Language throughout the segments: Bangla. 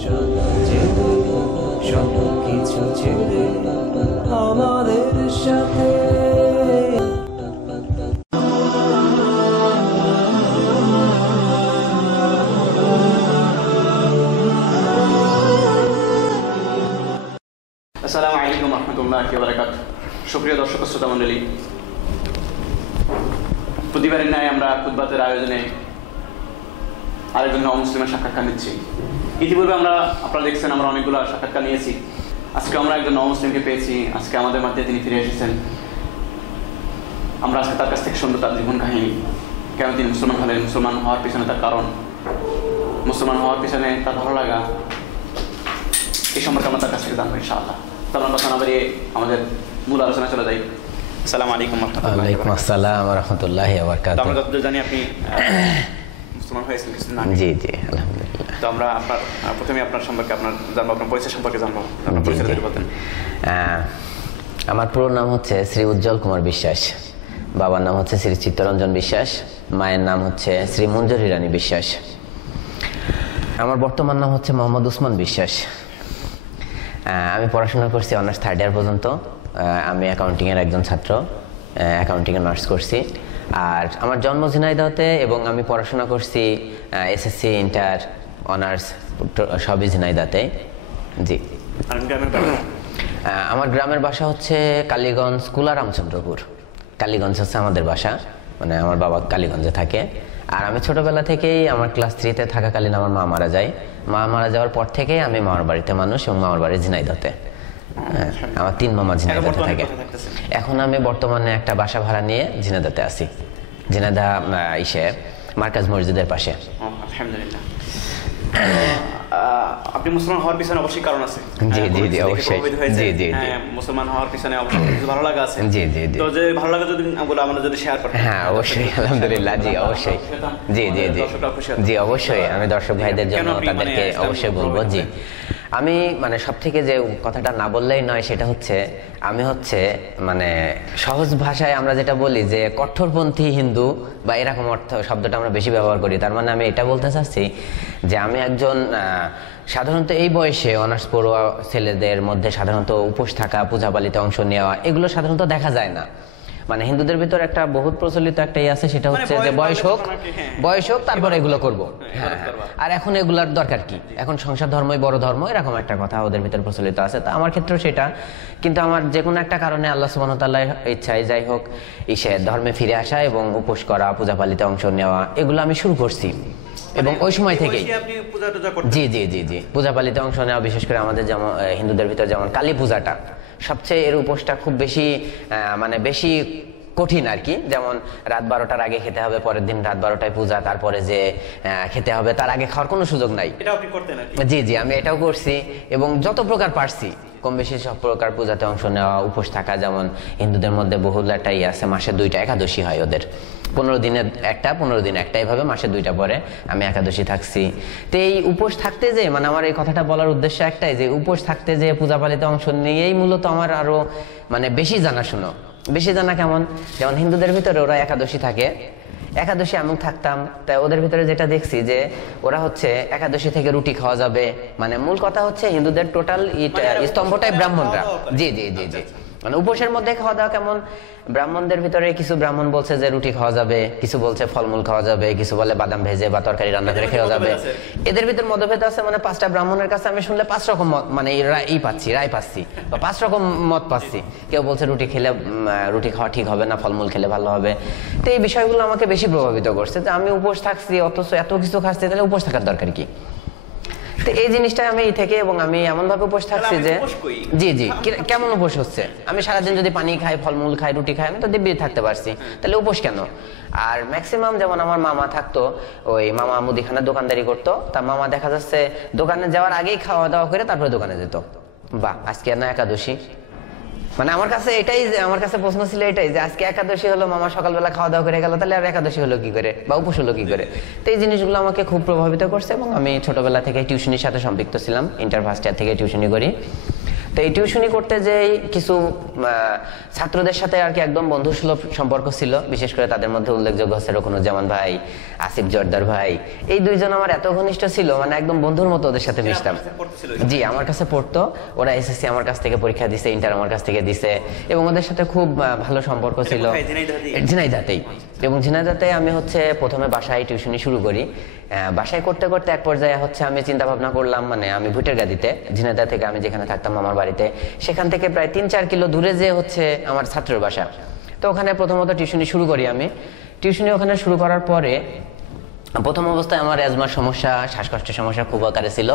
সব কিছু ছেড়ে আমাদের সাথে। আসসালামু আলাইকুম রহমতুল্লাহি ওয়া বারাকাতুহু। সুপ্রিয় দর্শক শ্রোতা মণ্ডলী, প্রতিবারের ন্যায় আমরা খুতবাতের আয়োজনে আরেকজন নবমুসলিমের সাক্ষাৎকার নিচ্ছি। ইতিপূর্বে আপনারা দেখছেন আমরা অনেকগুলো সাক্ষাৎকার নিয়েছি। আজকে আমরা একজন নবমুসলিমকে পেয়েছি। আজকে আমাদের মাধ্যমে তিনি ফিরে এসেছেন। আমরা আজকে তার কাছ থেকে শুনবো তার জীবন কাহিনী, কেন তিনি মুসলমান হলেন, মুসলমান হওয়ার পিছনে তার কারণ, মুসলমান হওয়ার পিছনে তার ভালো লাগা, এই সম্পর্কে আমরা তার কাছ থেকে জানবো ইনশাআল্লাহ। তো আমরা কথা না বাড়িয়ে আমাদের মূল আলোচনা চলে যাই। আসসালামু আলাইকুম ওয়া রাহমাতুল্লাহি। ওয়ালাইকুম আসসালাম ওয়া রাহমাতুল্লাহি ওয়া বারাকাতুহু। আমরা যতদূর জানি আপনি মুসলমান হয়েছেন কিছুদিন আগে। জি জি, আলহামদুলিল্লাহ। তো আমরা প্রথমে আপনার সম্পর্কে জানবো, আপনার পরিচয় সম্পর্কে জানবো। আপনার পরিচয় যদি বলতেন। আমার পুরো নাম হচ্ছে শ্রী উজ্জ্বল কুমার বিশ্বাস। বাবার নাম হচ্ছে শ্রী চিত্তরঞ্জন বিশ্বাস, মায়ের নাম হচ্ছে শ্রী মঞ্জুরি রানী বিশ্বাস। আমার বর্তমান নাম হচ্ছে মোহাম্মদ উসমান বিশ্বাস। আমি পড়াশোনা করছি অনার্স 3rd ইয়ার পর্যন্ত। আমি অ্যাকাউন্টিংয়ের একজন ছাত্র, অ্যাকাউন্টিংয়ে অনার্স করছি। আর আমার জন্ম ঝিনাইদহতে এবং আমি পড়াশোনা করছি এসএসসি, ইন্টার, অনার্স সবই ঝিনাইদহতে। জি। আমার গ্রামের বাসা হচ্ছে কালীগঞ্জ, কুলা রামচন্দ্রপুর। কালীগঞ্জ হচ্ছে আমাদের বাসা, মানে আমার বাবা কালীগঞ্জে থাকে। আর আমি ছোটবেলা থেকেই আমার ক্লাস 3-তে থাকাকালীন আমার মা মারা যায়। মা মারা যাওয়ার পর থেকেই আমি মামার বাড়িতে মানুষ, এবং মামার বাড়ি ঝিনাইদহতে। আমার 3 মামা ঝিনাইদহতে থাকে। এখন আমি বর্তমানে একটা বাসা ভাড়া নিয়ে ঝিনাইদহতে আছি, ঝিনাইদহ মার্কাজ মসজিদের পাশে। আলহামদুলিল্লাহ। আপনি মুসলমান হওয়ার পিছনে অবশ্যই কারণ আছে। জি জি জি, অবশ্যই। জি জি জি, মুসলমান হওয়ার পিছনে অবশ্যই কিছু ভালো লাগা আছে। জি জি জি। তো যে ভালো লাগা যদি আমরা যদি শেয়ার করতে। হ্যাঁ অবশ্যই, আলহামদুলিল্লাহ। জি অবশ্যই। জি জি জি জি, অবশ্যই। আমি দর্শক ভাইদের জন্য তাদেরকে অবশ্যই বলবো। জি, আমি মানে সব থেকে যে কথাটা না বললেই নয় সেটা হচ্ছে, আমি মানে সহজ ভাষায় আমরা যেটা বলি যে কঠোরপন্থী হিন্দু বা এরকম শব্দটা আমরা বেশি ব্যবহার করি। তার মানে আমি এটা বলতে চাচ্ছি যে আমি একজন সাধারণত এই বয়সে অনার্স পড়ুয়া ছেলেদের মধ্যে সাধারণত উপোস থাকা, পূজাপালিতে অংশ নেওয়া, এগুলো সাধারণত দেখা যায় না। মানে হিন্দুদের ভিতর একটা বহুত প্রচলিত একটা আছে, সেটা হচ্ছে যে বয়স হোক তারপর এগুলো করবো। হ্যাঁ, আর এখন এগুলার দরকার কি, এখন সংসার ধর্মই বড় ধর্ম, এরকম একটা কথা ওদের ভিতর প্রচলিত আছে। তা আমার ক্ষেত্রেও সেটা। কিন্তু আমার যে কোনো একটা কারণে আল্লাহ সুবহানাহু ওয়া তাআলার ইচ্ছায় যাই হোক ধর্মে ফিরে আসা এবং উপোস করা, পূজাপালিতে অংশ নেওয়া, এগুলো আমি শুরু করছি। এবং ওই সময় থেকেই জি জি জি জি, পূজাপালিতে অংশ নেওয়া, বিশেষ করে আমাদের যেমন হিন্দুদের ভিতর যেমন কালী পূজাটা সবচেয়ে, এর উপোসটা খুব বেশি মানে বেশি কঠিন আর কি। যেমন রাত 12টার আগে খেতে হবে, পরের দিন রাত 12টায় পূজা, তারপরে যে খেতে হবে তার আগে খাওয়ার কোনো সুযোগ নাই। জি জি, আমি এটাও করছি এবং যত প্রকার পারছি কম বেশি সব প্রকার পূজাতে অংশ নেওয়া, উপোস থাকা। যেমন হিন্দুদের মধ্যে বহুল একটা আছে, মাসে 2টা একাদশী হয় ওদের, 15 দিনে একটা, 15 দিন একটা, এইভাবে মাসে 2টা পরে আমি একাদশী থাকছি। তো এই উপোস থাকতে যে, মানে আমার এই কথাটা বলার উদ্দেশ্য একটাই যে উপোস থাকতে যে পূজাপালিতে অংশ নিয়েই মূলত আমার আরো মানে বেশি জানাশুনো। বেশি জানা কেমন, যেমন হিন্দুদের ভিতরে ওরা একাদশী থাকে, একাদশী আমি থাকতাম, তাই ওদের ভিতরে যেটা দেখছি যে ওরা একাদশী থেকে রুটি খাওয়া যাবে। মানে মূল কথা হচ্ছে হিন্দুদের টোটাল স্তম্ভটাই ব্রাহ্মণরা। জি জি জি জি, মানে উপোসের মধ্যে খাওয়া দাওয়া কেমন, ব্রাহ্মণদের ভিতরে কিছু ব্রাহ্মণ বলছে যে রুটি খাওয়া যাবে, কিছু বলছে ফলমূল খাওয়া যাবে, কিছু বলে বাদাম ভেজে বা তরকারি রান্না করে খাওয়া যাবে। এদের ভিতর মতভেদ আছে। মানে 5টা ব্রাহ্মণের কাছে আমি শুনলে 5 রকম মত, মানে রায় পাচ্ছি বা 5 রকম মত পাচ্ছি। কেউ বলছে রুটি খাওয়া ঠিক হবে না, ফলমূল খেলে ভালো হবে। তো এই বিষয়গুলো আমাকে বেশি প্রভাবিত করছে যে আমি উপোস থাকছি, অথচ এত কিছু খাচ্ছি, তাহলে উপোস থাকার দরকার কি। তো এই জিনিসটা আমি থেকে, এবং আমি এমন ভাবে উপোস থাকছি যে জি জি, কেমন উপোস হচ্ছে, আমি সারাদিন যদি পানি খাই, ফলমূল খাই, রুটি খাই, আমি তো দিব্যি থাকতে পারছি, তাহলে উপোস কেন। আর ম্যাক্সিমাম যেমন আমার মামা থাকতো, ওই মামা মুদিখানার দোকানদারি করতো, তা মামা দেখা যাচ্ছে দোকানে যাওয়ার আগেই খাওয়া দাওয়া করে তারপরে দোকানে যেত। বাহ, আজকে না একাদশী, মানে আমার কাছে প্রশ্ন ছিল এটাই যে আজকে একাদশী হলো, মামা সকালবেলা খাওয়া দাওয়া করে গেল, তাহলে আর একাদশী হলো কি করে বা উপোস হলো কি করে। তো এই জিনিসগুলো আমাকে খুব প্রভাবিত করছে এবং আমি ছোটবেলা থেকে টিউশনির সাথে সম্পৃক্ত ছিলাম। ইন্টার ফার্স্ট ইয়ার থেকে টিউশনি করি। তো এই টিউশনি করতে যেই কিছু ছাত্রদের সাথে আর কি একদম বন্ধুসুলভ সম্পর্ক ছিল, বিশেষ করে তাদের মধ্যে উল্লেখযোগ্য হচ্ছে রকুনুজ্জামান ভাই, আসিফ জর্দার ভাই। এই দুইজন আমার এত ঘনিষ্ঠ ছিল, মানে একদম বন্ধুর মতো ওদের সাথে মিশতাম। জি, আমার কাছে পড়তো, ওরা এসএসসি আমার কাছ থেকে পরীক্ষা দিছে, ইন্টার আমার কাছ থেকে দিছে, এবং ওদের সাথে খুব ভালো সম্পর্ক ছিল ঝিনাইদহতেই। এবং ঝিনাইদহতে আমি হচ্ছে প্রথমে বাসায় টিউশনি শুরু করি। বাসায় করতে করতে এক পর্যায়ে হচ্ছে আমি চিন্তা ভাবনা করলাম, মানে আমি ভুটের গাদিতে, ঝিনাইদহ থেকে আমি যেখানে থাকতাম আমার বাড়িতে, সেখান থেকে প্রায় 3-4 কিলো দূরে যে হচ্ছে আমার ছাত্রের বাসা। তো ওখানে প্রথমত টিউশনি শুরু করি আমি। টিউশনি ওখানে শুরু করার পরে প্রথম অবস্থায় আমার অ্যাজমার সমস্যা, শ্বাসকষ্টের সমস্যা খুব আকারে ছিল।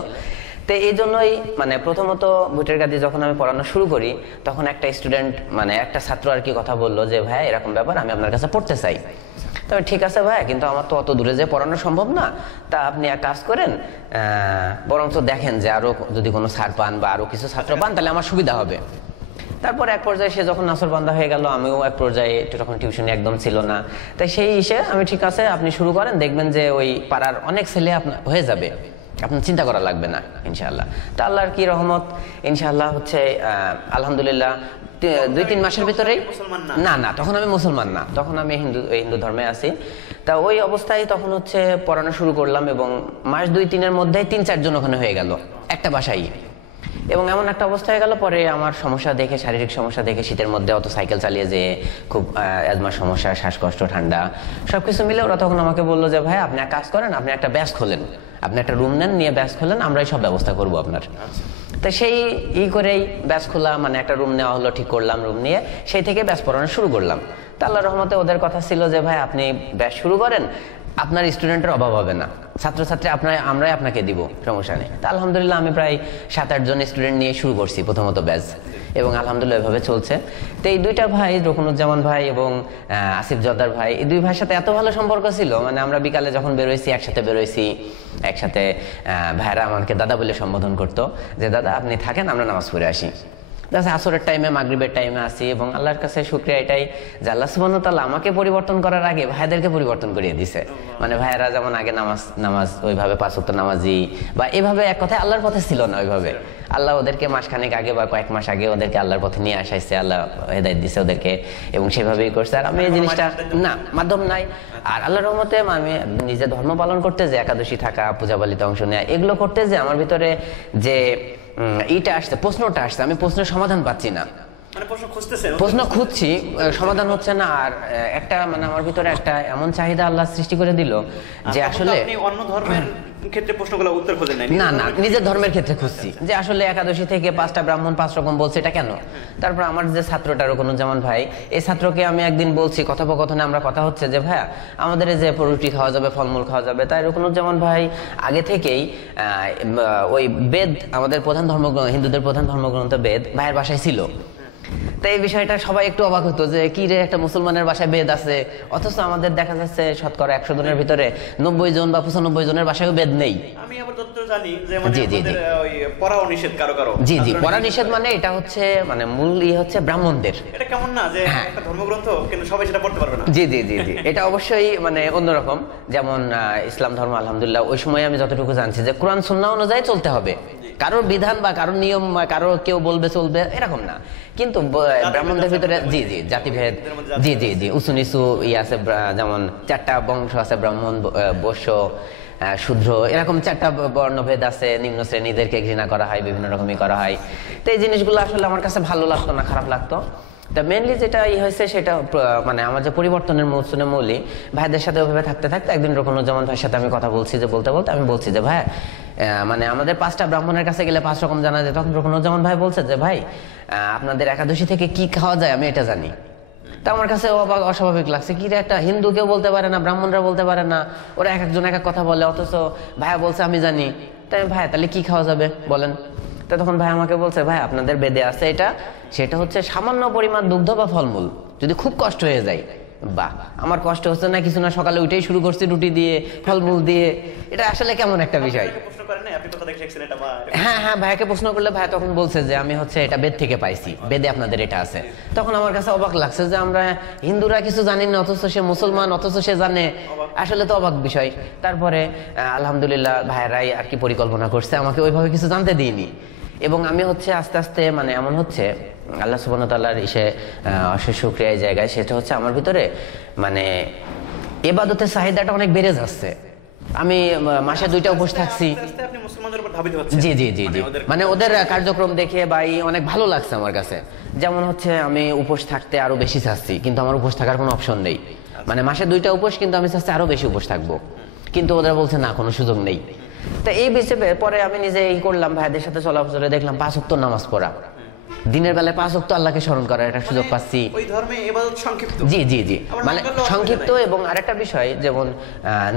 তো এই জন্যই মানে প্রথমত ভুটের গাদি যখন আমি পড়ানো শুরু করি, তখন একটা স্টুডেন্ট, মানে একটা ছাত্র আর কি কথা বললো যে ভাই এরকম ব্যাপার, আমি আপনার কাছে পড়তে চাই। তবে ঠিক আছে ভাই, কিন্তু আমার তো অত দূরে যে পড়ানো সম্ভব না, তা আপনি এক কাজ করেন, বরঞ্চ দেখেন যে আরো যদি কোনো স্যার পান বা আরো কিছু ছাত্র পান তাহলে আমার সুবিধা হবে। তারপর এক পর্যায়ে সে যখন নাসরবান্ধা হয়ে গেল, আমিও এক পর্যায়ে তখন টিউশনি একদম ছিল না, তাই সেই ইসে আমি ঠিক আছে আপনি শুরু করেন, দেখবেন যে ওই পাড়ার অনেক ছেলে আপনার হয়ে যাবে, আপনার চিন্তা করা লাগবে না ইনশাআল্লাহ। তা আল্লাহর কি রহমত, ইনশাআল্লাহ হচ্ছে আলহামদুলিল্লাহ 2-3 মাসের ভিতরেই, না তখন আমি মুসলমান না, তখন আমি হিন্দু ধর্মে আছি। তা ওই অবস্থায় তখন হচ্ছে পড়ানো শুরু করলাম, এবং মাস 2-3-এর মধ্যে 3-4 জন ওখানে হয়ে গেল একটা বাসায়। এবং এমন একটা অবস্থা হয়ে গেল, পরে আমার সমস্যা দেখে, শারীরিক সমস্যা দেখে, শীতের মধ্যে অত সাইকেল চালিয়ে যেয়ে খুব অ্যাজমার সমস্যা, শ্বাসকষ্ট, ঠান্ডা সবকিছু মিলে ওরা তখন আমাকে বললো যে ভাই আপনি এক কাজ করেন, আপনি একটা ব্যাচ খোলেন, আপনি একটা রুম নেন, নিয়ে ব্যাচ খোলেন, আমরাই সব ব্যবস্থা করবো আপনার। তো সেই করেই ব্যাচ খোলা, মানে একটা রুম নেওয়া হলো, ঠিক করলাম, রুম নিয়ে সেই থেকে ব্যাচ পড়ানো শুরু করলাম। তা আল্লাহর রহমতে ওদের কথা ছিল যে ভাই আপনি ব্যাচ শুরু করেন, আপনার স্টুডেন্টের অভাব হবে না, ছাত্রছাত্রী আমরাই আপনাকে দিব, সমস্যা নেই। তা আলহামদুলিল্লাহ আমি প্রায় 7-8 জন স্টুডেন্ট নিয়ে শুরু করছি প্রথমত ব্যাচ, এবং আলহামদুলিল্লাহ এভাবে চলছে। তো এই দুইটা ভাই, রকুনুজ্জামান ভাই এবং আসিফ জর্দার ভাই, এই দুই ভাইয়ের সাথে এত ভালো সম্পর্ক ছিল, মানে আমরা বিকালে যখন বেরোইছি একসাথে বেরোইছি, একসাথে ভাইরা আমাকে দাদা বলে সম্বোধন করতো, যে দাদা আপনি থাকেন, আমরা নামাজ পড়ে আসি। আসরের টাইমে, মাগরিবের টাইমে আসি, এবং আল্লাহর কাছে শুকরিয়া এটাই যে আল্লাহ সুবহানাহু ওয়া তাআলা আমাকে পরিবর্তন করার আগে ভাইদেরকে পরিবর্তন করিয়ে দিছে। মানে ভাইয়েরা যেমন আগে নামাজ ওইভাবে 5 ওয়াক্ত নামাজি বা এভাবে, এক কথায় আল্লাহর পথে ছিল না ওইভাবে, আল্লাহ ওদেরকে মাসখানেক আগে বা কয়েক মাস আগে ওদেরকে আল্লাহর পথে নিয়ে আসাইছে, আল্লাহ হেদায়েত দিছে ওদেরকে, এবং সেভাবেই করছে। আর আমি এই জিনিসটা না, মাধ্যম নাই। আর আল্লাহর রহমতে আমি নিজে ধর্ম পালন করতে, যে একাদশী থাকা, পূজাবালিতে অংশ নেওয়া, এগুলো করতে যে আমার ভিতরে যে এইটা আসছে, প্রশ্নটা আসছে, আমি প্রশ্নের সমাধান পাচ্ছি না, প্রশ্ন খুঁজছি, সমাধান হচ্ছে না। আর একটা মানে আমার ভিতরে একটা এমন চাহিদা আল্লাহ সৃষ্টি করে দিল যে আসলে অন্য ধর্মের ক্ষেত্রে প্রশ্নগুলো উত্তর খুঁজে নাই, না নিজের ধর্মের ক্ষেত্রে খুঁজছি, যে আসলে একাদশী থেকে 5টা ব্রাহ্মণ 5 রকম বলছে, এটা কেন। তারপর আমার যে ছাত্রটা রকুনুজ্জামান ভাই, এই ছাত্রকে আমি একদিন বলছি, কথোপকথনে আমরা কথা হচ্ছে যে ভাইয়া আমাদের যে রুটি খাওয়া যাবে, ফলমূল খাওয়া যাবে, তাই রকুনুজ্জামান ভাই আগে থেকেই ওই বেদ, আমাদের প্রধান ধর্মগ্রন্থ, হিন্দুদের প্রধান ধর্মগ্রন্থ বেদ ভাইয়ের বাসায় ছিল। তো এই বিষয়টা সবাই একটু অবাক হতো যে কি রে, একটা মুসলমানের বাসায় বেদ আছে, অথচ আমাদের দেখা যাচ্ছে শতকরা 100 জনের ভিতরে 90 জন বা 95 জনের বাসায়ও বেদ নেই। আমি আবার যতটুকু জানি যে মানে আমাদের ওই পড়াও নিষেধ কারো। জি পড়া নিষেধ, মানে এটা হচ্ছে মানে মূল হচ্ছে ব্রাহ্মণদের। এটা কেমন না যে একটা ধর্মগ্রন্থ কিন্তু সবাই সেটা পড়তে পারবে না। জি এটা অবশ্যই মানে অন্যরকম। যেমন ইসলাম ধর্ম আলহামদুলিল্লাহ ওই সময় আমি যতটুকু জানছি যে কোরআন সুন্নাহ অনুযায়ী চলতে হবে, কারোর বিধান বা কারোর নিয়ম কারো কেউ বলবে চলবে এরকম না। কিন্তু ব্রাহ্মণদের ভিতরে জাতিভেদ, উঁচু নিচু আছে, যেমন 4টা বংশ আছে, ব্রাহ্মণ, বৈশ্য, শূদ্র, এরকম 4টা বর্ণভেদ আছে। নিম্ন শ্রেণীদেরকে ঘৃণা করা হয়, বিভিন্ন রকমই করা হয়। তো এই জিনিসগুলো আসলে আমার কাছে ভালো লাগতো না, খারাপ লাগতো। তা মেনলি যেটা হয়েছে সেটা মানে আমার যে পরিবর্তনের মৌসুমে মৌলি ভাইদের সাথে ওইভাবে থাকতে থাকতে একদিন রকুনুজ্জামান ভাইয়ের সাথে আমি কথা বলছি, যে বলতে আমি বলছি যে ভাই মানে আমাদের 5টা ব্রাহ্মণের কাছে গেলে 5 রকম জানা যায়। তখন রকুনুজ্জামান ভাই বলছে যে ভাই আপনাদের একাদশী থেকে কি খাওয়া যায় আমি এটা জানি। তা আমার কাছে অস্বাভাবিক লাগছে, কি রে, একটা হিন্দু কেউ বলতে পারে না, ব্রাহ্মণরা বলতে পারে না, ওরা এক একজন এক এক কথা বলে, অথচ ভাইয়া বলছে আমি জানি। তাই ভাই তাহলে কি খাওয়া যাবে বলেন। তা তখন ভাই আমাকে বলছে ভাই আপনাদের বেদে আছে এটা, সেটা হচ্ছে সামান্য পরিমাণ দুগ্ধ বা ফলমূল, যদি খুব কষ্ট হয়ে যায়। বাহ, আমার কষ্ট হচ্ছে না কিছু না, সকালে উঠেই শুরু করছি রুটি দিয়ে, ফলমূল দিয়ে, এটা আসলে কেমন একটা বিষয়। করেন না আপনি কোথা থেকে শিখছেন এটা? বা হ্যাঁ হ্যাঁ, ভাইকে প্রশ্ন করলে ভাই তখন বলছে যে আমি হচ্ছে এটা বেদ থেকে পাইছি, বেদে আপনাদের এটা আছে। তখন আমার কাছে অবাক লাগছে যে আমরা হিন্দুরা কিছু জানি না, অথচ সে মুসলমান, অথচ সে জানে। আসলে তো অবাক বিষয়। তারপরে আলহামদুলিল্লাহ ভাইয়েরাই আর কি পরিকল্পনা করছে, আমাকে ওইভাবে কিছু জানতে দিইনি। এবং আমি হচ্ছে আস্তে আস্তে মানে এমন হচ্ছে আল্লাহ সুবহানাহু ওয়া তাআলার অশেষ শুকরিয়া এই জায়গায়, সেটা হচ্ছে আমার ভিতরে মানে ইবাদতের চাহিদাটা অনেক বেড়ে যাচ্ছে। আমি মাসে 2টা উপোস থাকছি। জি জি জি জি, মানে ওদের কার্যক্রম দেখে বা অনেক ভালো লাগছে আমার কাছে। যেমন হচ্ছে আমি উপোস থাকতে আরো বেশি চাচ্ছি, কিন্তু আমার উপোস থাকার কোনো অপশন নেই। মানে মাসে 2টা উপোস, কিন্তু আমি চাচ্ছি আরো বেশি উপোস থাকবো, কিন্তু ওরা বলছে না, কোনো সুযোগ নেই। তো এই বিষয়ে পরে আমি নিজে এই করলাম, ভাইদের সাথে চলাফেরা দেখলাম 5 ওয়াক্ত নামাজ পড়া, দিনের বেলায় 5 ওয়াক্ত আল্লাহকে স্মরণ করার একটা সুযোগ পাচ্ছি। ওই ধর্মে ইবাদত সংক্ষিপ্ত। জি জি জি, মানে সংক্ষিপ্ত। এবং আরেকটা বিষয় যেমন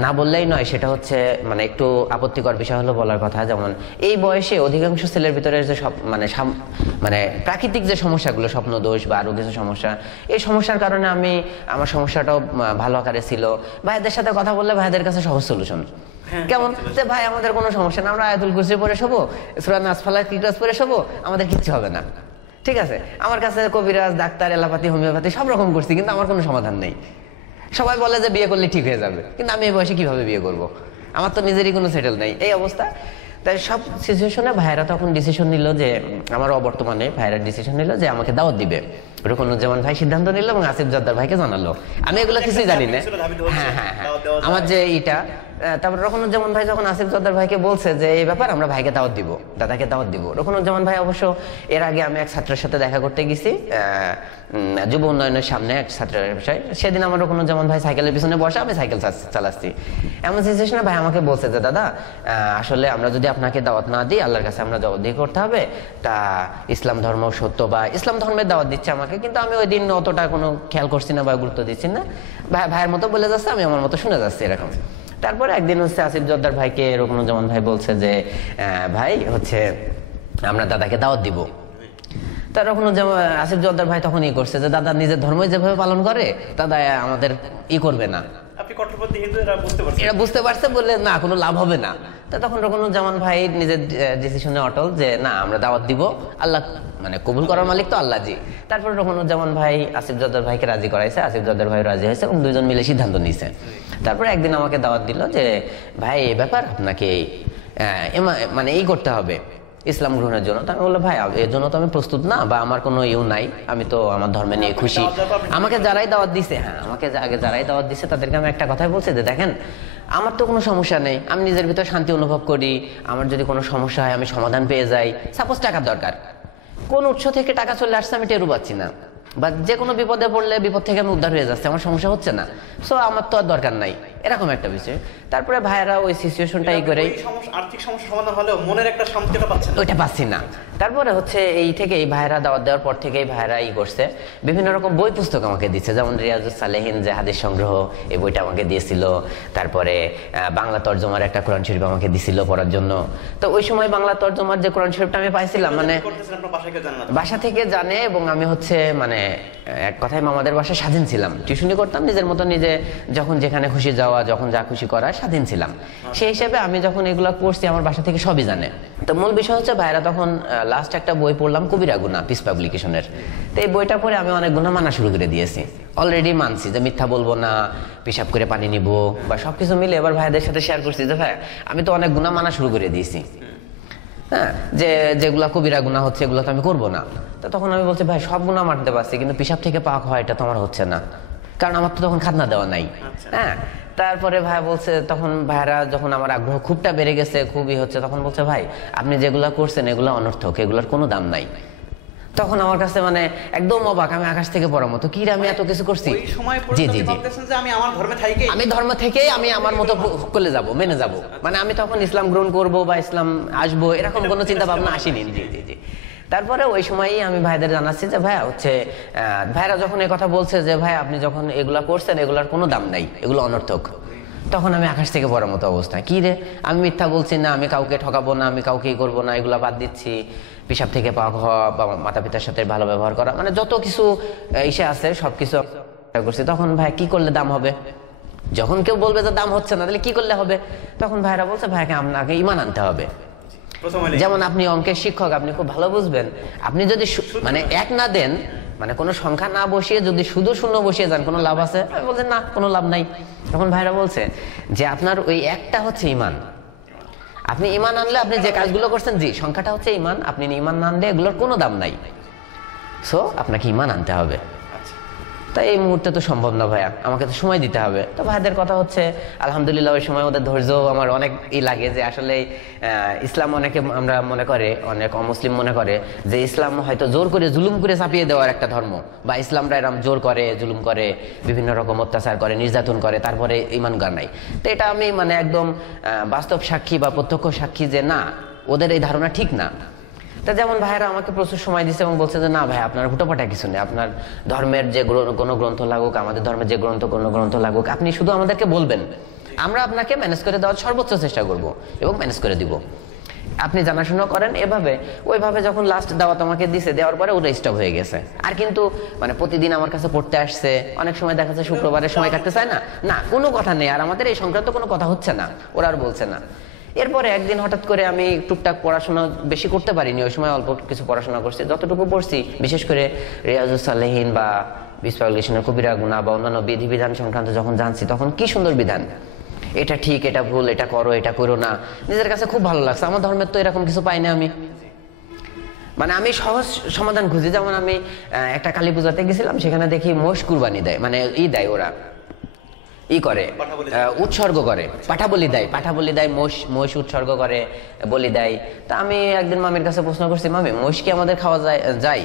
না বললেই নয়, সেটা হচ্ছে মানে একটু আপত্তিকর বিষয় হলো বলার কথা, যেমন এই বয়সে অধিকাংশ ছেলের ভিতরে যে সব মানে প্রাকৃতিক যে সমস্যাগুলো, স্বপ্ন দোষ বা আরো কিছু সমস্যা, এই সমস্যার কারণে আমার সমস্যাটাও ভালো আকারে ছিল। ভাইদের সাথে কথা বললে ভাইদের কাছে সহজ সলিউশন। কেমন যে ভাই আমাদের কোনো সমস্যা না, আমরা আয়াতুল কুরসি পড়ে শোবো, সূরা নাস ফালাক ইখলাস পড়ে শোবো, আমাদের কিচ্ছু হবে না। ঠিক আছে, আমার কাছে কবিরাজ, ডাক্তার, এলোপ্যাথি, হোমিওপ্যাথি সব রকম করছি, কিন্তু আমার কোনো সমাধান নেই। সবাই বলে যে বিয়ে করলে ঠিক হয়ে যাবে, কিন্তু আমি এই বয়সে কিভাবে বিয়ে করব? আমার তো নিজেরই কোনো সেটেল নেই, এই অবস্থা। তাই সব সিচুয়েশনে ভাইয়েরা তখন ডিসিশন নিল যে, আমার অবর্তমানে ভাইয়েরা ডিসিশন নিল যে আমাকে দাওয়াত দিবে। রুকনুজ্জামান ভাই সিদ্ধান্ত নিল এবং আসিফ জর্দার ভাইকে জানালো। আমি এগুলো কিছুই জানি না। হ্যাঁ হ্যাঁ হ্যাঁ, আমার যে এইটা, তারপর রুকনুজ্জামান ভাই যখন আসিফ জর্দার ভাইকে বলছে যে এই ব্যাপার, আমরা ভাইকে দাওয়াত দিব, দাদাকে দাওয়াত দিব। রুকনুজ্জামান ভাই অবশ্য এর আগে আমি এক ছাত্রের সাথে দেখা করতে গেছি, যুব উন্নয়নের সামনে এক ছাত্রের বিষয়। সেদিন আমার রুকনুজ্জামান ভাই সাইকেলের পিছনে বসে, আমি সাইকেল চালাচ্ছি। এমন সিচুয়েশনে ভাই আমাকে বলছে যে দাদা, আসলে আমরা যদি আপনাকে দাওয়াত না দিই, আল্লাহর কাছে আমরা জবাবদিহি করতে হবে। তা ইসলাম ধর্ম সত্য, বা ইসলাম ধর্মের দাওয়াত দিচ্ছে আমাকে, কিন্তু আমি ওই দিন অতটা কোনো খেয়াল করছি না বা গুরুত্ব দিচ্ছি না। ভাইয়ের মতো বলে যাচ্ছে, আমি আমার মতো শুনে যাচ্ছি এরকম। তারপরে একদিন হচ্ছে আসিফ জর্দার ভাইকে রুকনুজ্জামান ভাই বলছে যে ভাই হচ্ছে আমরা দাদাকে দাওয়াত দিব। তার রুকনুজ্জামান আসিফ জর্দার ভাই তখন করছে যে দাদা নিজের ধর্ম যেভাবে পালন করে, দাদা আমাদের করবে না। এরা বুঝতে পারছে বলে না, কোনো লাভ হবে না। তা তখন রুকনুজ্জামান ভাই নিজের ডিসিশনে অটল যে না, আমরা দাওয়াত দিব, আল্লাহ মানে কবুল করার মালিক তো আল্লাহ জি। তারপর রুকনুজ্জামান ভাই আসিফ জর্দার ভাইকে রাজি করাইছে, আসিফ জর্দার ভাই রাজি হয়েছে এবং দুজন মিলে সিদ্ধান্ত নিয়েছে। তারপরে একদিন আমাকে দাওয়াত দিল যে ভাই এই ব্যাপার, আপনাকে মানে করতে হবে ইসলাম গ্রহণের জন্য। তা আমি বললাম ভাই এর জন্য তো আমি প্রস্তুত না, বা আমার কোনো নাই, আমি তো আমার ধর্মে নিয়ে খুশি। আমাকে যারাই দাওয়াত দিছে, হ্যাঁ আমাকে আগে যারাই দাওয়াত দিছে তাদেরকে আমি একটা কথাই বলছি যে দেখেন, আমার তো কোনো সমস্যা নেই, আমি নিজের ভিতর শান্তি অনুভব করি। আমার যদি কোনো সমস্যা হয় আমি সমাধান পেয়ে যাই। সাপোজ টাকার দরকার, কোন উৎস থেকে টাকা চলে আসছে আমি টেরও পাচ্ছি না, বা যে কোনো বিপদে পড়লে বিপদ থেকে আমি উদ্ধার হয়ে যাচ্ছে, আমার সমস্যা হচ্ছে না, সো আমার তো আর দরকার নাই, এরকম একটা বিষয়। তারপরে ভাইয়েরা ওই সিচুয়েশনটা করে আর্থিক সমস্যা সমাধান হলেও মনের একটা শান্তিটা পাচ্ছেন, ওইটা পাচ্ছি না। তারপরে হচ্ছে এই থেকে এই ভাইয়েরা দাওয়াত দেওয়ার পর থেকেই ভাইয়েরা করছে, বিভিন্ন রকম বই পুস্তক আমাকে দিচ্ছে, যেমন রিয়াজুস সালেহিন যে হাদিস সংগ্রহ, এই বইটা আমাকে দিয়েছিল। তারপরে বাংলা তর্জমার একটা কোরআন শরীফ আমাকে দিছিল পড়ার জন্য। তো ওই সময় বাংলা তর্জমার যে কোরআন শরীফটা আমি পাইছিলাম, মানে বাসা থেকে জানে, এবং আমি হচ্ছে মানে এক কথায় আমাদের বাসায় স্বাধীন ছিলাম, টিউশনি করতাম নিজের মতো, নিজে যখন যেখানে খুশি যাওয়া, যখন যা খুশি করা, স্বাধীন ছিলাম। সেই হিসেবে আমি যখন এগুলো করছি, আমার বাসা থেকে সবই জানে। তো মূল বিষয় হচ্ছে ভাইরা তখন লাস্ট একটা বই পড়লাম, কবিরা গুনাহ, পিস পাবলিকেশনের। তো এই বইটা পড়ে আমি অনেক গুনাহ মানা শুরু করে দিয়েছি, অলরেডি মানছি যে মিথ্যা বলবো না, পেশাব করে পানি নিব, বা সবকিছু মিলে এবার ভাইদের সাথে শেয়ার করছি যে ভাই আমি তো অনেক গুনাহ মানা শুরু করে দিয়েছি, হ্যাঁ, যেগুলা কবিরা গুনাহ হচ্ছে এগুলো তো আমি করবো না। তো তখন আমি বলছি ভাই সব গুনাহ মানতে পারছি, কিন্তু পেশাব থেকে পাক হয় এটা তো আমার হচ্ছে না, কারণ আমার তো তখন খাজনা দেওয়া নাই। হ্যাঁ, তারপরে ভাই বলছে, তখন ভাইরা যখন আমার আগ্রহ খুবটা বেড়ে গেছে, খুবই হচ্ছে, তখন বলছে ভাই আপনি যেগুলা করছেন এগুলো অনর্থক, এগুলোর কোনো দাম নাই। তখন আমার কাছে মানে একদম অবাক, আমি আকাশ থেকে পড়ার মতো, কি আমি এত কিছু করছি। জি জি জি, আমি ধর্ম থেকে আমি আমার মতো করে যাব, মেনে যাব, মানে আমি তখন ইসলাম গ্রহণ করব বা ইসলাম আসবো এরকম কোনো চিন্তা ভাবনা আসেনি। জি জি জি। তারপরে ওই সময়ই আমি ভাইদের জানাচ্ছি যে ভাইয়া হচ্ছে, ভাইরা যখন এই কথা বলছে যে ভাই আপনি যখন এগুলা করছেন এগুলার কোনো দাম নাই, এগুলো অনর্থক, তখন আমি আকাশ থেকে পড়ার মতো অবস্থা, কি রে আমি মিথ্যা বলছি না, আমি কাউকে ঠকাবো না, আমি কাউকেই করবো না, এগুলা বাদ দিচ্ছি, পেশাব থেকে পাক হওয়া বা মাতা পিতার সাথে ভালো ব্যবহার করা, মানে যত কিছু ইসে আছে সবকিছু করছি। তখন ভাই কি করলে দাম হবে, যখন কেউ বলবে যে দাম হচ্ছে না তাহলে কি করলে হবে, তখন ভাইরা বলছে ভাইকে আপনাকে ঈমান আনতে হবে। যেমন আপনি অঙ্কের শিক্ষক, আপনি খুব ভালো বুঝবেন, আপনি যদি মানে এক না দেন, মানে কোনো সংখ্যা না বসিয়ে যদি শুধু শূন্য বসিয়ে যান কোনো লাভ আছে? আমি বলছি না, কোনো লাভ নাই। তখন ভাইরা বলছে যে আপনার ওই একটা হচ্ছে ঈমান, আপনি ঈমান আনলে আপনি যে কাজগুলো করছেন, জি সংখ্যাটা হচ্ছে ঈমান, আপনি ঈমান না আনলে এগুলোর কোনো দাম নাই, সো আপনাকে ঈমান আনতে হবে। তাই এই মুহূর্তে তো সম্ভব না ভাইয়া, আমাকে তো সময় দিতে হবে। তো ভাইদের কথা হচ্ছে আলহামদুলিল্লাহ ওই সময় ওদের ধৈর্য আমার অনেক লাগে, যে আসলে ইসলাম অনেকে আমরা মনে করে, অনেক অমুসলিম মনে করে যে ইসলাম হয়তো জোর করে জুলুম করে চাপিয়ে দেওয়ার একটা ধর্ম, বা ইসলামরা এরকম জোর করে জুলুম করে বিভিন্ন রকম অত্যাচার করে নির্যাতন করে তারপরে ঈমান নাই। তো এটা আমি মানে একদম বাস্তব সাক্ষী বা প্রত্যক্ষ সাক্ষী যে না, ওদের এই ধারণা ঠিক না। তা যেমন ভাইয়েরা আমাকে প্রচুর সময় দিচ্ছে এবং বলছে যে না ভাই আপনার হুটোপাটা কিছু নেই, আপনার ধর্মের যে কোনো গ্রন্থ লাগুক, আমাদের ধর্মের যে কোনো গ্রন্থ লাগুক, আপনি শুধু আমাদেরকে বলবেন, আমরা আপনাকে ম্যানেজ করে দেওয়ার সর্বোচ্চ চেষ্টা করব এবং ম্যানেজ করে দিব, আপনি জানাশোনা করেন। এভাবে ওইভাবে যখন লাস্ট দাওয়াত আমাকে দিছে, দেওয়ার পরে ওটা স্টপ হয়ে গেছে। আর কিন্তু মানে প্রতিদিন আমার কাছে পড়তে আসছে, অনেক সময় দেখা যাচ্ছে শুক্রবারের সময় কাটতে চায় না, না কোনো কথা নেই, আর আমাদের এই সংক্রান্ত কোনো কথা হচ্ছে না, ওরা আর বলছে না। এরপরে একদিন হঠাৎ করে আমি টুকটাক পড়াশোনা বেশি করতে পারিনি, ওই সময় অল্প কিছু পড়াশোনা করছি, যতটুকু পড়ছি বিশেষ করে রিয়াজুস সালেহীন বা বিসমিল্লাহির কবিরা গুনাহ বা অন্যান্য বিধিবিধান সংক্রান্ত যখন জানছি, তখন কি সুন্দর বিধান, এটা ঠিক, এটা ভুল, এটা করো, এটা করো না, নিজের কাছে খুব ভালো লাগছে। আমার ধর্মের তো এরকম কিছু পাই না আমি, মানে আমি সহজ সমাধান খুঁজি। যেমন আমি একটা কালী পূজাতে গেছিলাম, সেখানে দেখি মোষ কুরবানি দেয়, মানে দেয় ওরা করে উৎসর্গ করে, পাঠা বলি দেয়, মোষ উৎসর্গ করে, বলি দেয়। তা আমি একদিন মামির কাছে প্রশ্ন করছি, মামি মোষ কি আমাদের খাওয়া যায়?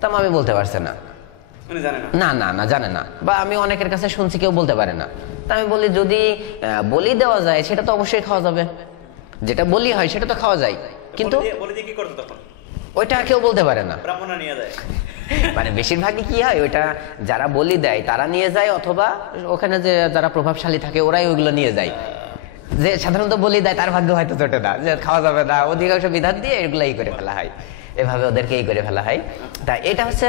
তা মামি বলতে পারছে না, না জানে না, বা আমি অনেকের কাছে শুনছি কেউ বলতে পারে না। তা আমি বলি যদি বলি দেওয়া যায় সেটা তো অবশ্যই খাওয়া যাবে, যেটা বলি হয় সেটা তো খাওয়া যায়, কিন্তু ওইটা কেউ বলতে পারে না, মানে বেশিরভাগই কি হয় ওইটা যারা বলি দেয় তারা নিয়ে যায়, অথবা ওখানে যে যারা প্রভাবশালী থাকে ওরাই ওইগুলো নিয়ে যায়। যে সাধারণত বলি দেয় তার ভাগ্য হয়তো জোটে না, যে খাওয়া যাবে না, অধিকাংশ বিধান দিয়ে এগুলাই করে ফেলা হয়, এভাবে ওদেরকে করে ফেলা হয়। তা এটা হচ্ছে,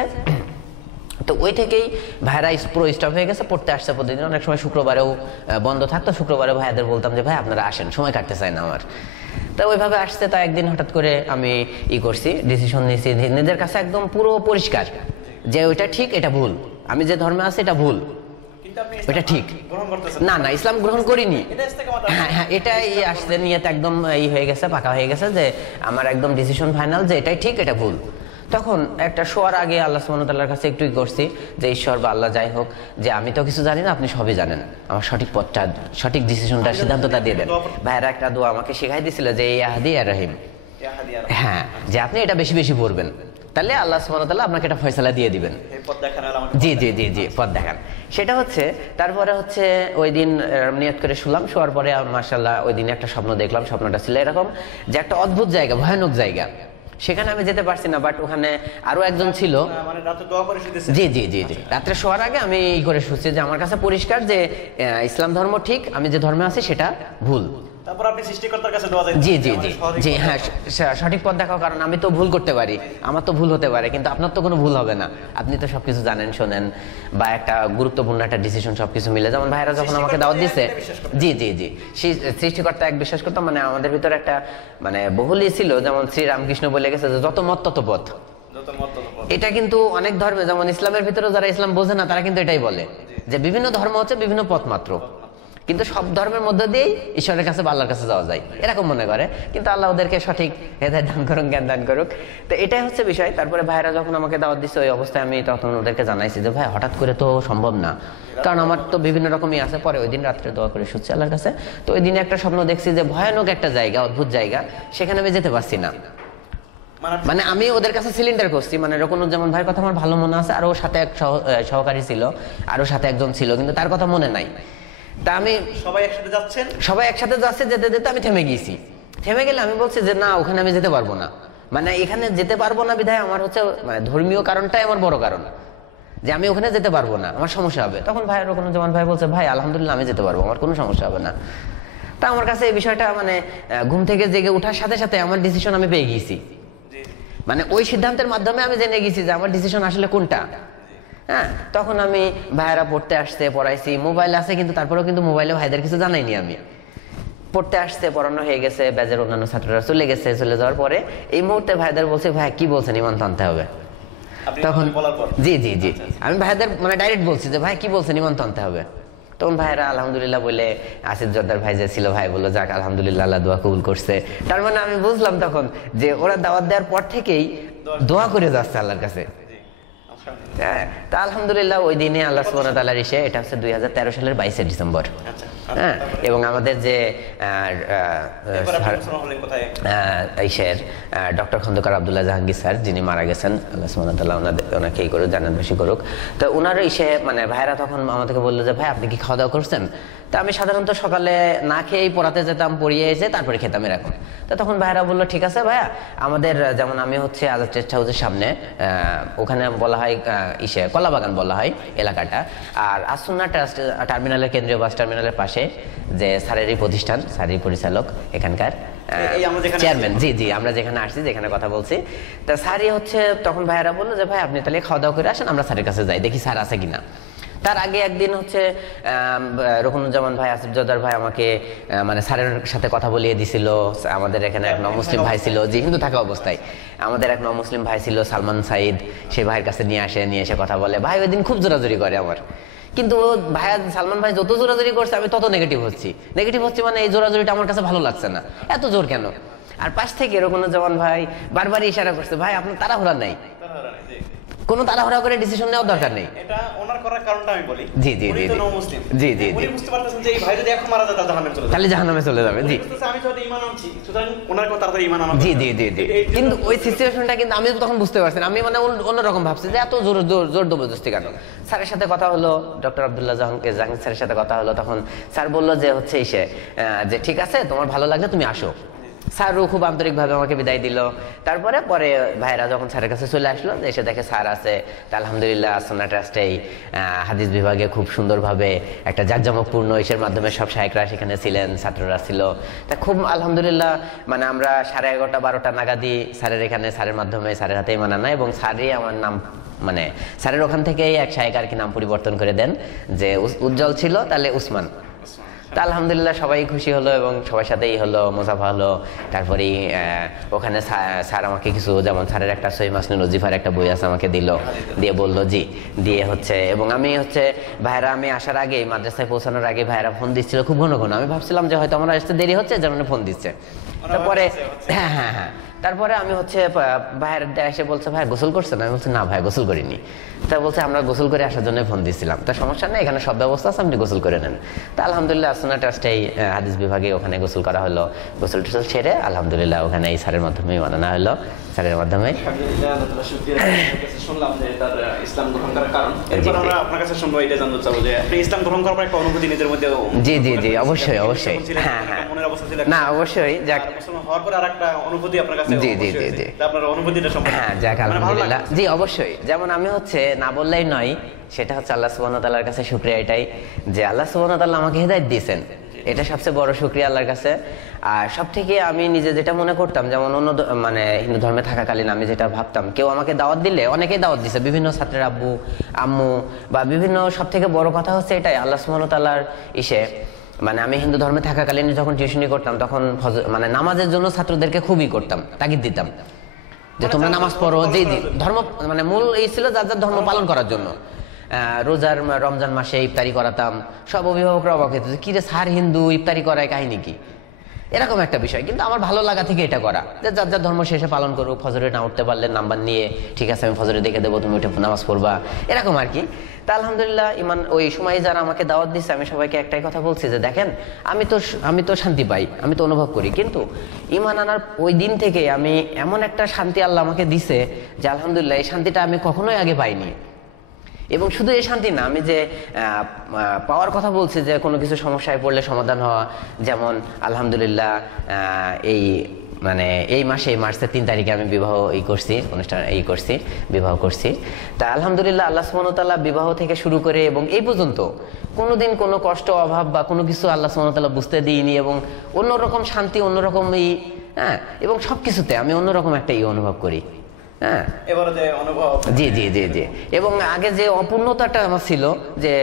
তো ওই থেকেই ভাইরা পুরো স্টপ হয়ে গেছে, পড়তে আসছে প্রতিদিন। অনেক সময় শুক্রবারেও বন্ধ থাকতো, শুক্রবারে ভাইয়াদের বলতাম যে ভাই আপনারা আসেন, সময় কাটতে চায় না আমার। তা ওইভাবে আসছে। তা একদিন হঠাৎ করে আমি করছি, ডিসিশন নিয়েছি নিজের কাছে একদম পুরো পরিষ্কার যে ওইটা ঠিক, এটা ভুল, আমি যে ধর্মে আছি এটা ভুল, ওইটা ঠিক না, ইসলাম গ্রহণ করিনি। হ্যাঁ এটাই আসছে, নিয়ত একদম হয়ে গেছে, পাকা হয়ে গেছে যে আমার একদম ডিসিশন ফাইনাল যে এটাই ঠিক, এটা ভুল। তখন একটা শোয়ার আগে আল্লাহ সুবহানাহু ওয়া তাআলার কাছে একটু করছি যে ঈশ্বর বা আল্লাহ যাই হোক, যে আমি তো কিছু জানি না, আপনি সবই জানেন, আমার সঠিক পথটা, সঠিক ডিসিশনটা, সিদ্ধান্তটা দিয়ে দেন। ভাইয়েরা একটা দোয়া আমাকে শেখাই দিয়েছিল যে ইয়া হাদি ইয়া রহিম, হ্যাঁ যে আপনি এটা বেশি বেশি পড়বেন, তাহলে আল্লাহ সুবহানাহু ওয়া তাআলা আপনাকে একটা ফয়সালা দিয়ে দিবেন। জি পথ দেখান। সেটা হচ্ছে, তারপরে হচ্ছে ওই দিন নিয়ত করে শুলাম, শোয়ার পরে মাশাআল্লাহ ওই দিন একটা স্বপ্ন দেখলাম। স্বপ্নটা ছিল এরকম যে একটা অদ্ভুত জায়গা, ভয়ানক জায়গা, সেখানে আমি যেতে পারছি না, বাট ওখানে আরো একজন ছিল। জি রাত্রে শোয়ার আগে আমি করে শুচ্ছি যে আমার কাছে পরিষ্কার যে ইসলাম ধর্ম ঠিক, আমি যে ধর্মে আছি সেটা ভুল। তারপর আপনি সৃষ্টিকর্তার কাছে দোয়া চাইতেন। জি হ্যাঁ, সঠিক পথ দেখাও, কারণ আমি তো ভুল করতে পারি, আমার তো ভুল হতে পারে, কিন্তু আপনার তো কোনো ভুল হবে না, আপনি তো সবকিছু জানেন শোনেন, বা একটা গুরুত্বপূর্ণ একটা ডিসিশন সবকিছু মিলে। যেমন ভাইরা যখন আমাকে দাওয়াত দিচ্ছে, জি সৃষ্টিকর্তা এক বিশ্বাস করতাম, মানে আমাদের ভিতরে একটা মানে বহুলই ছিল, যেমন শ্রী রামকৃষ্ণ বলে গেছে যে যত মত তত পথ। এটা কিন্তু অনেক ধর্মে, যেমন ইসলামের ভিতরে যারা ইসলাম বোঝে না তারা কিন্তু এটাই বলে যে বিভিন্ন ধর্ম হচ্ছে বিভিন্ন পথ মাত্র, কিন্তু সব ধর্মের মধ্যে দিয়েই ঈশ্বরের কাছে বা আল্লাহর কাছে যাওয়া যায়, এরকম মনে করে। কিন্তু আল্লাহ ওদেরকে সঠিক হেদায়েত দান করুক, জ্ঞান দান করুক। তো এটাই হচ্ছে বিষয়। তারপরে ভাইরা যখন আমাকে দাওয়াত দিচ্ছে, ওই অবস্থায় আমি তখন ওদেরকে জানাইছি যে ভাই হঠাৎ করে তো সম্ভব না, কারণ আমার তো বিভিন্ন রকমই আছে। পরে ওই দিন রাত্রে দোয়া করে শুচ্ছি আল্লাহর কাছে। তো ওই দিনে একটা স্বপ্ন দেখছি যে ভয়ানক একটা জায়গা, অদ্ভুত জায়গা, সেখানে আমি যেতে পারছি না। মানে আমি ওদের কাছে সিলিন্ডার করছি, মানে রকুনুজ্জামান ভাইয়ের কথা আমার ভালো মনে আছে, আর ওর সাথে এক সহকারী ছিল, আরো সাথে একজন ছিল, কিন্তু তার কথা মনে নাই। তা আমি সবাই একসাথে যাচ্ছে, যেতে যেতে আমি থেমে গিয়েছি। থেমে গেলে আমি বলছি যে না, ওখানে আমি যেতে পারবো না, মানে এখানে যেতে পারবো না বিধায় আমার হচ্ছে মানে ধর্মীয় কারণটাই আমার বড় কারণ, যে আমি ওখানে যেতে পারবো না, আমার সমস্যা হবে। তখন ভাই রকুনুজ্জামান ভাই বলছে ভাই আলহামদুলিল্লাহ আমি যেতে পারবো, আমার কোনো সমস্যা হবে না। তা আমার কাছে এই বিষয়টা মানে ঘুম থেকে জেগে ওঠার সাথে সাথে আমার ডিসিশন আমি পেয়ে গিয়েছি, মানে ওই সিদ্ধান্তের মাধ্যমে আমি জেনে গেছি যে আমার ডিসিশন আসলে কোনটা। হ্যাঁ, তখন আমি ভাইয়েরা পড়তে আসছে, পড়াইছি, মোবাইল আছে কিন্তু তারপরেও কিন্তু মোবাইলে ভাইদের কিছু জানাইনি। আমি পড়তে আসছে, পড়ানো হয়ে গেছে, ব্যাচের অন্যান্য ছাত্ররা চলে গেছে। চলে যাওয়ার পরে এই মুহূর্তে ভাইদের বলছে, ভাই কি বলছেন, ইমান তো আনতে হবে। তখন জি জি জি আমি ভাইদের মানে ডাইরেক্ট বলছি যে ভাই কি বলছেন, ইমান তো আনতে হবে। তখন ভাইরা আলহামদুলিল্লাহ বলে, আসিফ জর্দার ভাই যে ছিল ভাই বললো, যাক আলহামদুলিল্লাহ আল্লাহ দোয়া কবুল করছে। তার মানে আমি বুঝলাম তখন যে ওরা দাওয়াত দেওয়ার পর থেকেই দোয়া করে যাচ্ছে আল্লাহর কাছে। হ্যাঁ, তা আলহামদুলিল্লাহ ওই দিনে আল্লাহ সুবহানাহু ওয়া তাআলার ইসে, এটা হচ্ছে 2013 সালের 22 ডিসেম্বর। হ্যাঁ, এবং আমাদের যে ইসের ডক্টর খন্দকার আব্দুল্লাহ জাহাঙ্গীর স্যার, যিনি মারা গেছেন, আল্লাহ সুবহানাহু ওয়া তাআলা ওনাকে এই করে জান্নাতবাসী করুক। তো ওনার ইসে মানে ভাইরা তখন আমাদেরকে বললো যে ভাই আপনি কি খাওয়া দাওয়া করছেন? তা আমি সাধারণত সকালে না খেয়েই পড়াতে যেতাম, পড়িয়ে এসে তারপরে খেতাম এরকম। তো তখন ভাইরা বললো ঠিক আছে ভাইয়া, আমাদের যেমন আমি হচ্ছে আজাদ টেস্ট হাউসের সামনে, ওখানে বলা হয় ইসে কলাবাগান বলা হয় এলাকাটা, আর আসুন্না টার্মিনালের কেন্দ্রীয় বাস টার্মিনালের পাশে যে স্যারেরই প্রতিষ্ঠান, স্যারেরই পরিচালক এখানকার চেয়ারম্যান। জি জি আমরা যেখানে আসছি, যেখানে কথা বলছি, তা স্যারই হচ্ছে তখন ভাইয়েরা বললো যে ভাই আপনি তাহলে খাওয়া দাওয়া করে আসেন, আমরা স্যারের কাছে যাই, দেখি স্যার আছে কিনা। তার আগে একদিন হচ্ছে রুকনুজ্জামান ভাই, আসিফ জর্দার ভাই আমাকে মানে স্যারের সাথে কথা বলিয়ে দিছিল। আমাদের এখানে এক নমুসলিম ভাই ছিল, যে হিন্দু থাকা অবস্থায় আমাদের এক নমুসলিম ভাই ছিল সালমান সাইদ, সেই ভাইয়ের কাছে নিয়ে এসে কথা বলে। ভাই ওই দিন খুব জোরাজোরি করে আমার, কিন্তু ভাইয়া সালমান ভাই যত জোরাজোরি করছে আমি তত নেগেটিভ হচ্ছি মানে এই জোরাজোরিটা আমার কাছে ভালো লাগছে না, এত জোর কেন। আর পাশ থেকে রুকনুজ্জামান ভাই বারবারই ইশারা করছে, ভাই আপনার তাড়াহুড়া নাই, কোনো তাড়াহুড়া করে ডিসিশন নেওয়ার দরকার নেই। এটা ওনার করার কারণটা আমি বলি। জি জি জি জি জি উনি বুঝতে পারতেছেন যে এই ভাই যদি এখন মারা যায় তাহলে জাহান্নামে চলে যাবে, তাহলে জাহান্নামে চলে যাবে। জি আমি তো ঈমান আনছি, সুতরাং ওনার কথা তাড়াতাড়ি ঈমান আনা। জি জি জি জি কিন্তু ওই সিচুয়েশনটা কিন্তু আমি তখন বুঝতে পারছি না, আমি মানে অন্যরকম ভাবছি যে এত জোর জবরদস্তি কেন। স্যারের সাথে কথা হলো, ডক্টর আব্দুল্লাহ জাহাঙ্গীর স্যারের সাথে কথা হলো, তখন স্যার বললো যে হচ্ছে ইসে যে ঠিক আছে তোমার ভালো লাগলে তুমি আসো। স্যারও খুব আন্তরিকভাবে আমাকে বিদায় দিল। তারপরে ভাইরা যখন স্যারের কাছে চলে আসলো, এসে দেখে স্যার আছে, তা আলহামদুলিল্লাহ আসুন্নাহ ট্রাস্টেই হাদিস বিভাগে খুব সুন্দরভাবে একটা জাঁকজমকপূর্ণ ইসের মাধ্যমে সব শায়েখরা সেখানে ছিলেন, ছাত্ররা ছিল। তা খুব আলহামদুলিল্লাহ মানে আমরা 11:30-12টা নাগাদই স্যারের এখানে, স্যারের মাধ্যমে স্যারের হাতেই মানানা, এবং স্যারই আমার নাম মানে স্যারের ওখান থেকেই এক শায়েখ আর কি নাম পরিবর্তন করে দেন, যে উজ্জ্বল ছিল তাহলে উসমান। তা আলহামদুলিল্লাহ সবাই খুশি হলো এবং সবার সাথেই হলো, মোসাফা হলো। তারপরে ওখানে স্যার আমাকে কিছু, যেমন স্যারের একটা সহিহ মাসনুন ওজিফার একটা বই আছে আমাকে দিল, দিয়ে বললো জি দিয়ে হচ্ছে, এবং আমি হচ্ছে ভাইরা আমি আসার আগে মাদ্রাসায় পৌঁছানোর আগে ভাইরা ফোন দিচ্ছিল খুব ঘন ঘন। আমি ভাবছিলাম যে হয়তো আমরা আসতে দেরি হচ্ছে, যেমন ফোন দিচ্ছে। তারপরে হ্যাঁ তারপরে আমি হচ্ছে ভাইয়ের এসে বলছে ভাই গোসল করছেন? আমি বলছি না ভাই গোসল করিনি। তা বলছে আমরা গোসল করে আসার জন্য ফোন দিয়েছিলাম। তা সমস্যা নেই, এখানে সব ব্যবস্থা আছে, আপনি গোসল করে নেন। তা আলহামদুলিল্লাহ আসুন্নাহ ট্রাস্টেই হাদিস বিভাগে ওখানে গোসল করা হলো। গোসল টোসল ছেড়ে আলহামদুলিল্লাহ ওখানে এই স্যারের মাধ্যমে মানানো হলো, স্যারের মাধ্যমে। শুনলাম যে তার ইসলাম গ্রহণ করার কারণ, এরপর আমরা আপনার কাছে শুনবো, এটা জানতে চাবো যে আপনি ইসলাম গ্রহণ করার পর একটা অনুভূতি নিজের মধ্যে। জি জি জি অবশ্যই অবশ্যই, হ্যাঁ হ্যাঁ মনের অবস্থা ছিল না অবশ্যই, যাক হওয়ার পর আরেকটা অনুভূতি আপনার কাছে। জি জি জি জি আপনার অনুভূতিটা সম্পর্কে। হ্যাঁ যাক আলহামদুলিল্লাহ, জি অবশ্যই। যেমন আমি হচ্ছে না বললেই নয়, সেটা হচ্ছে আল্লাহ সুবহানাহু ওয়া তাআলার কাছে শুকরিয়া এটাই যে আল্লাহ সুবহানাহু ওয়া তাআলা আমাকে হিদায়াত দিয়েছেন, এটা সবচেয়ে বড় শুকরিয়া আল্লাহর কাছে। আর সব থেকে আমি নিজে যেটা মনে করতাম, যেমন অন্য মানে হিন্দু ধর্মে থাকাকালীন আমি যেটা ভাবতাম, কেউ আমাকে দাওয়াত দিলে, অনেকেই দাওয়াত দিছে, বিভিন্ন ছাত্রের আব্বু আম্মু বা বিভিন্ন, সব থেকে বড় কথা হচ্ছে এটাই আল্লাহ সুবহানাহু ওয়া তাআলার ইসে, মানে আমি হিন্দু ধর্মে থাকাকালীন যখন টিউশনি করতাম তখন মানে নামাজের জন্য ছাত্রদেরকে খুবই করতাম, তাগিদ দিতাম যে তোমরা নামাজ পড়ো। যে ধর্ম মানে মূল এই ছিল যার যার ধর্ম পালন করার জন্য। রোজার রমজান মাসে ইফতারি করাতাম, সব অভিভাবকরা অবাক হতো, কি রে স্যার হিন্দু ইফতারি করায়, কাহিনী কি, এরকম একটা বিষয়। কিন্তু আমার ভালো লাগা থেকে এটা করা, যে যার যার ধর্ম শেষে পালন করুক, ফজরে না উঠতে পারলে নাম্বার নিয়ে ঠিক আছে আমি ফজরে দেখে দেবো, তুমি উঠে নামাজ পড়বা, এরকম আর কি। তা আলহামদুলিল্লাহ ইমান ওই সময় যারা আমাকে দাওয়াত দিচ্ছে, আমি সবাইকে একটাই কথা বলছি যে দেখেন আমি তো শান্তি পাই, আমি তো অনুভব করি, কিন্তু ইমান আনার ওই দিন থেকে আমি এমন একটা শান্তি আল্লাহ আমাকে দিছে যে আলহামদুলিল্লাহ এই শান্তিটা আমি কখনোই আগে পাইনি। এবং শুধু এই শান্তি না, আমি যে পাওয়ার কথা বলছি যে কোনো কিছু সমস্যায় পড়লে সমাধান হওয়া, যেমন আলহামদুলিল্লাহ এই মার্চের 3 তারিখে আমি বিবাহ বিবাহ করছি। তা আলহামদুলিল্লাহ আল্লাহ সুবহানাহু ওয়া তাআলা বিবাহ থেকে শুরু করে এবং এই পর্যন্ত কোনোদিন কোনো কষ্ট অভাব বা কোনো কিছু আল্লাহ সুবহানাহু ওয়া তাআলা বুঝতে দিইনি, এবং অন্যরকম শান্তি, অন্যরকম এবং সবকিছুতে আমি অন্যরকম একটা অনুভব করি। হ্যাঁ এবারে যে অনুভব জি জি জি জি এবং আগে যে অপূর্ণতাটা আমার ছিল যে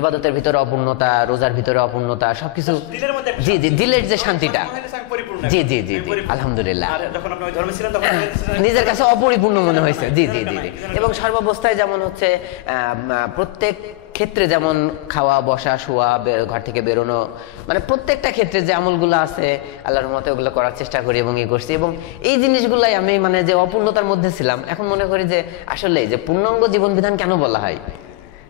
ইবাদতের ভিতরে অপূর্ণতা, রোজার ভিতরে অপূর্ণতা, সবকিছু দিলের মধ্যে জি জি দিলের যে শান্তিটা পরিপূর্ণ জি জি জি জি আলহামদুলিল্লাহ আর যখন আপনি ওই ধর্মে ছিলেন তখন নিজের কাছে অপরিপূর্ণ মনে হয়েছে জি জি জি জি এবং সর্বাবস্থায় যেমন হচ্ছে প্রত্যেক ক্ষেত্রে যেমন খাওয়া, বসা, শোয়া, ঘর থেকে বেরোনো, মানে প্রত্যেকটা ক্ষেত্রে যে আমলগুলো আছে আল্লাহর রহমতে ওগুলো করার চেষ্টা করি এবং করছি এবং এই জিনিসগুলাই আমি মানে যে অপূর্ণতার মধ্যে ছিলাম এখন মনে করি যে আসলে যে পূর্ণাঙ্গ জীবন বিধান কেন বলা হয়।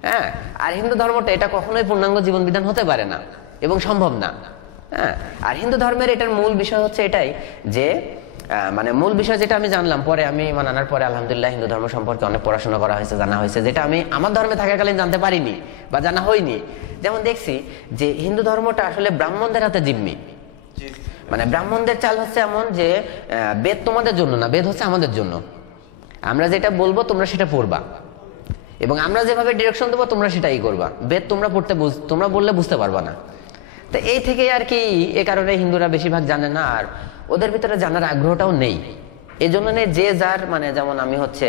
হ্যাঁ আর হিন্দু ধর্মটা এটা কখনোই পূর্ণাঙ্গ জীবন বিধান হতে পারে না এবং সম্ভব না। হ্যাঁ আর হিন্দু ধর্মের এটার মূল বিষয় হচ্ছে এটাই যে মানে মূল বিষয় যেটা আমি জানলাম পরে, আমি আনার পরে আলহামদুলিল্লাহ হিন্দু ধর্ম সম্পর্কে অনেক পড়াশোনা করা হয়েছে, জানা হয়েছে, যেটা আমি আমার ধর্মে থাকাকালীন জানতে পারিনি বা জানা হয়নি। যেমন দেখছি যে হিন্দু ধর্মটা আসলে ব্রাহ্মণদের হাতে জিম্মি, মানে ব্রাহ্মণদের চাল হচ্ছে এমন যে বেদ তোমাদের জন্য না, বেদ হচ্ছে আমাদের জন্য। আমরা যেটা বলবো তোমরা সেটা পড়বা এবং আমরা যেভাবে ডিরেকশন দেবো তোমরা সেটাই করবা। বেদ তোমরা পড়তে তোমরা বললে বুঝতে পারবা না। তো এই থেকে আর কি, এ কারণে হিন্দুরা বেশিরভাগ জানে না আর ওদের ভিতরে জানার আগ্রহটাও নেই। এই জন্য যে যার মানে যেমন আমি হচ্ছে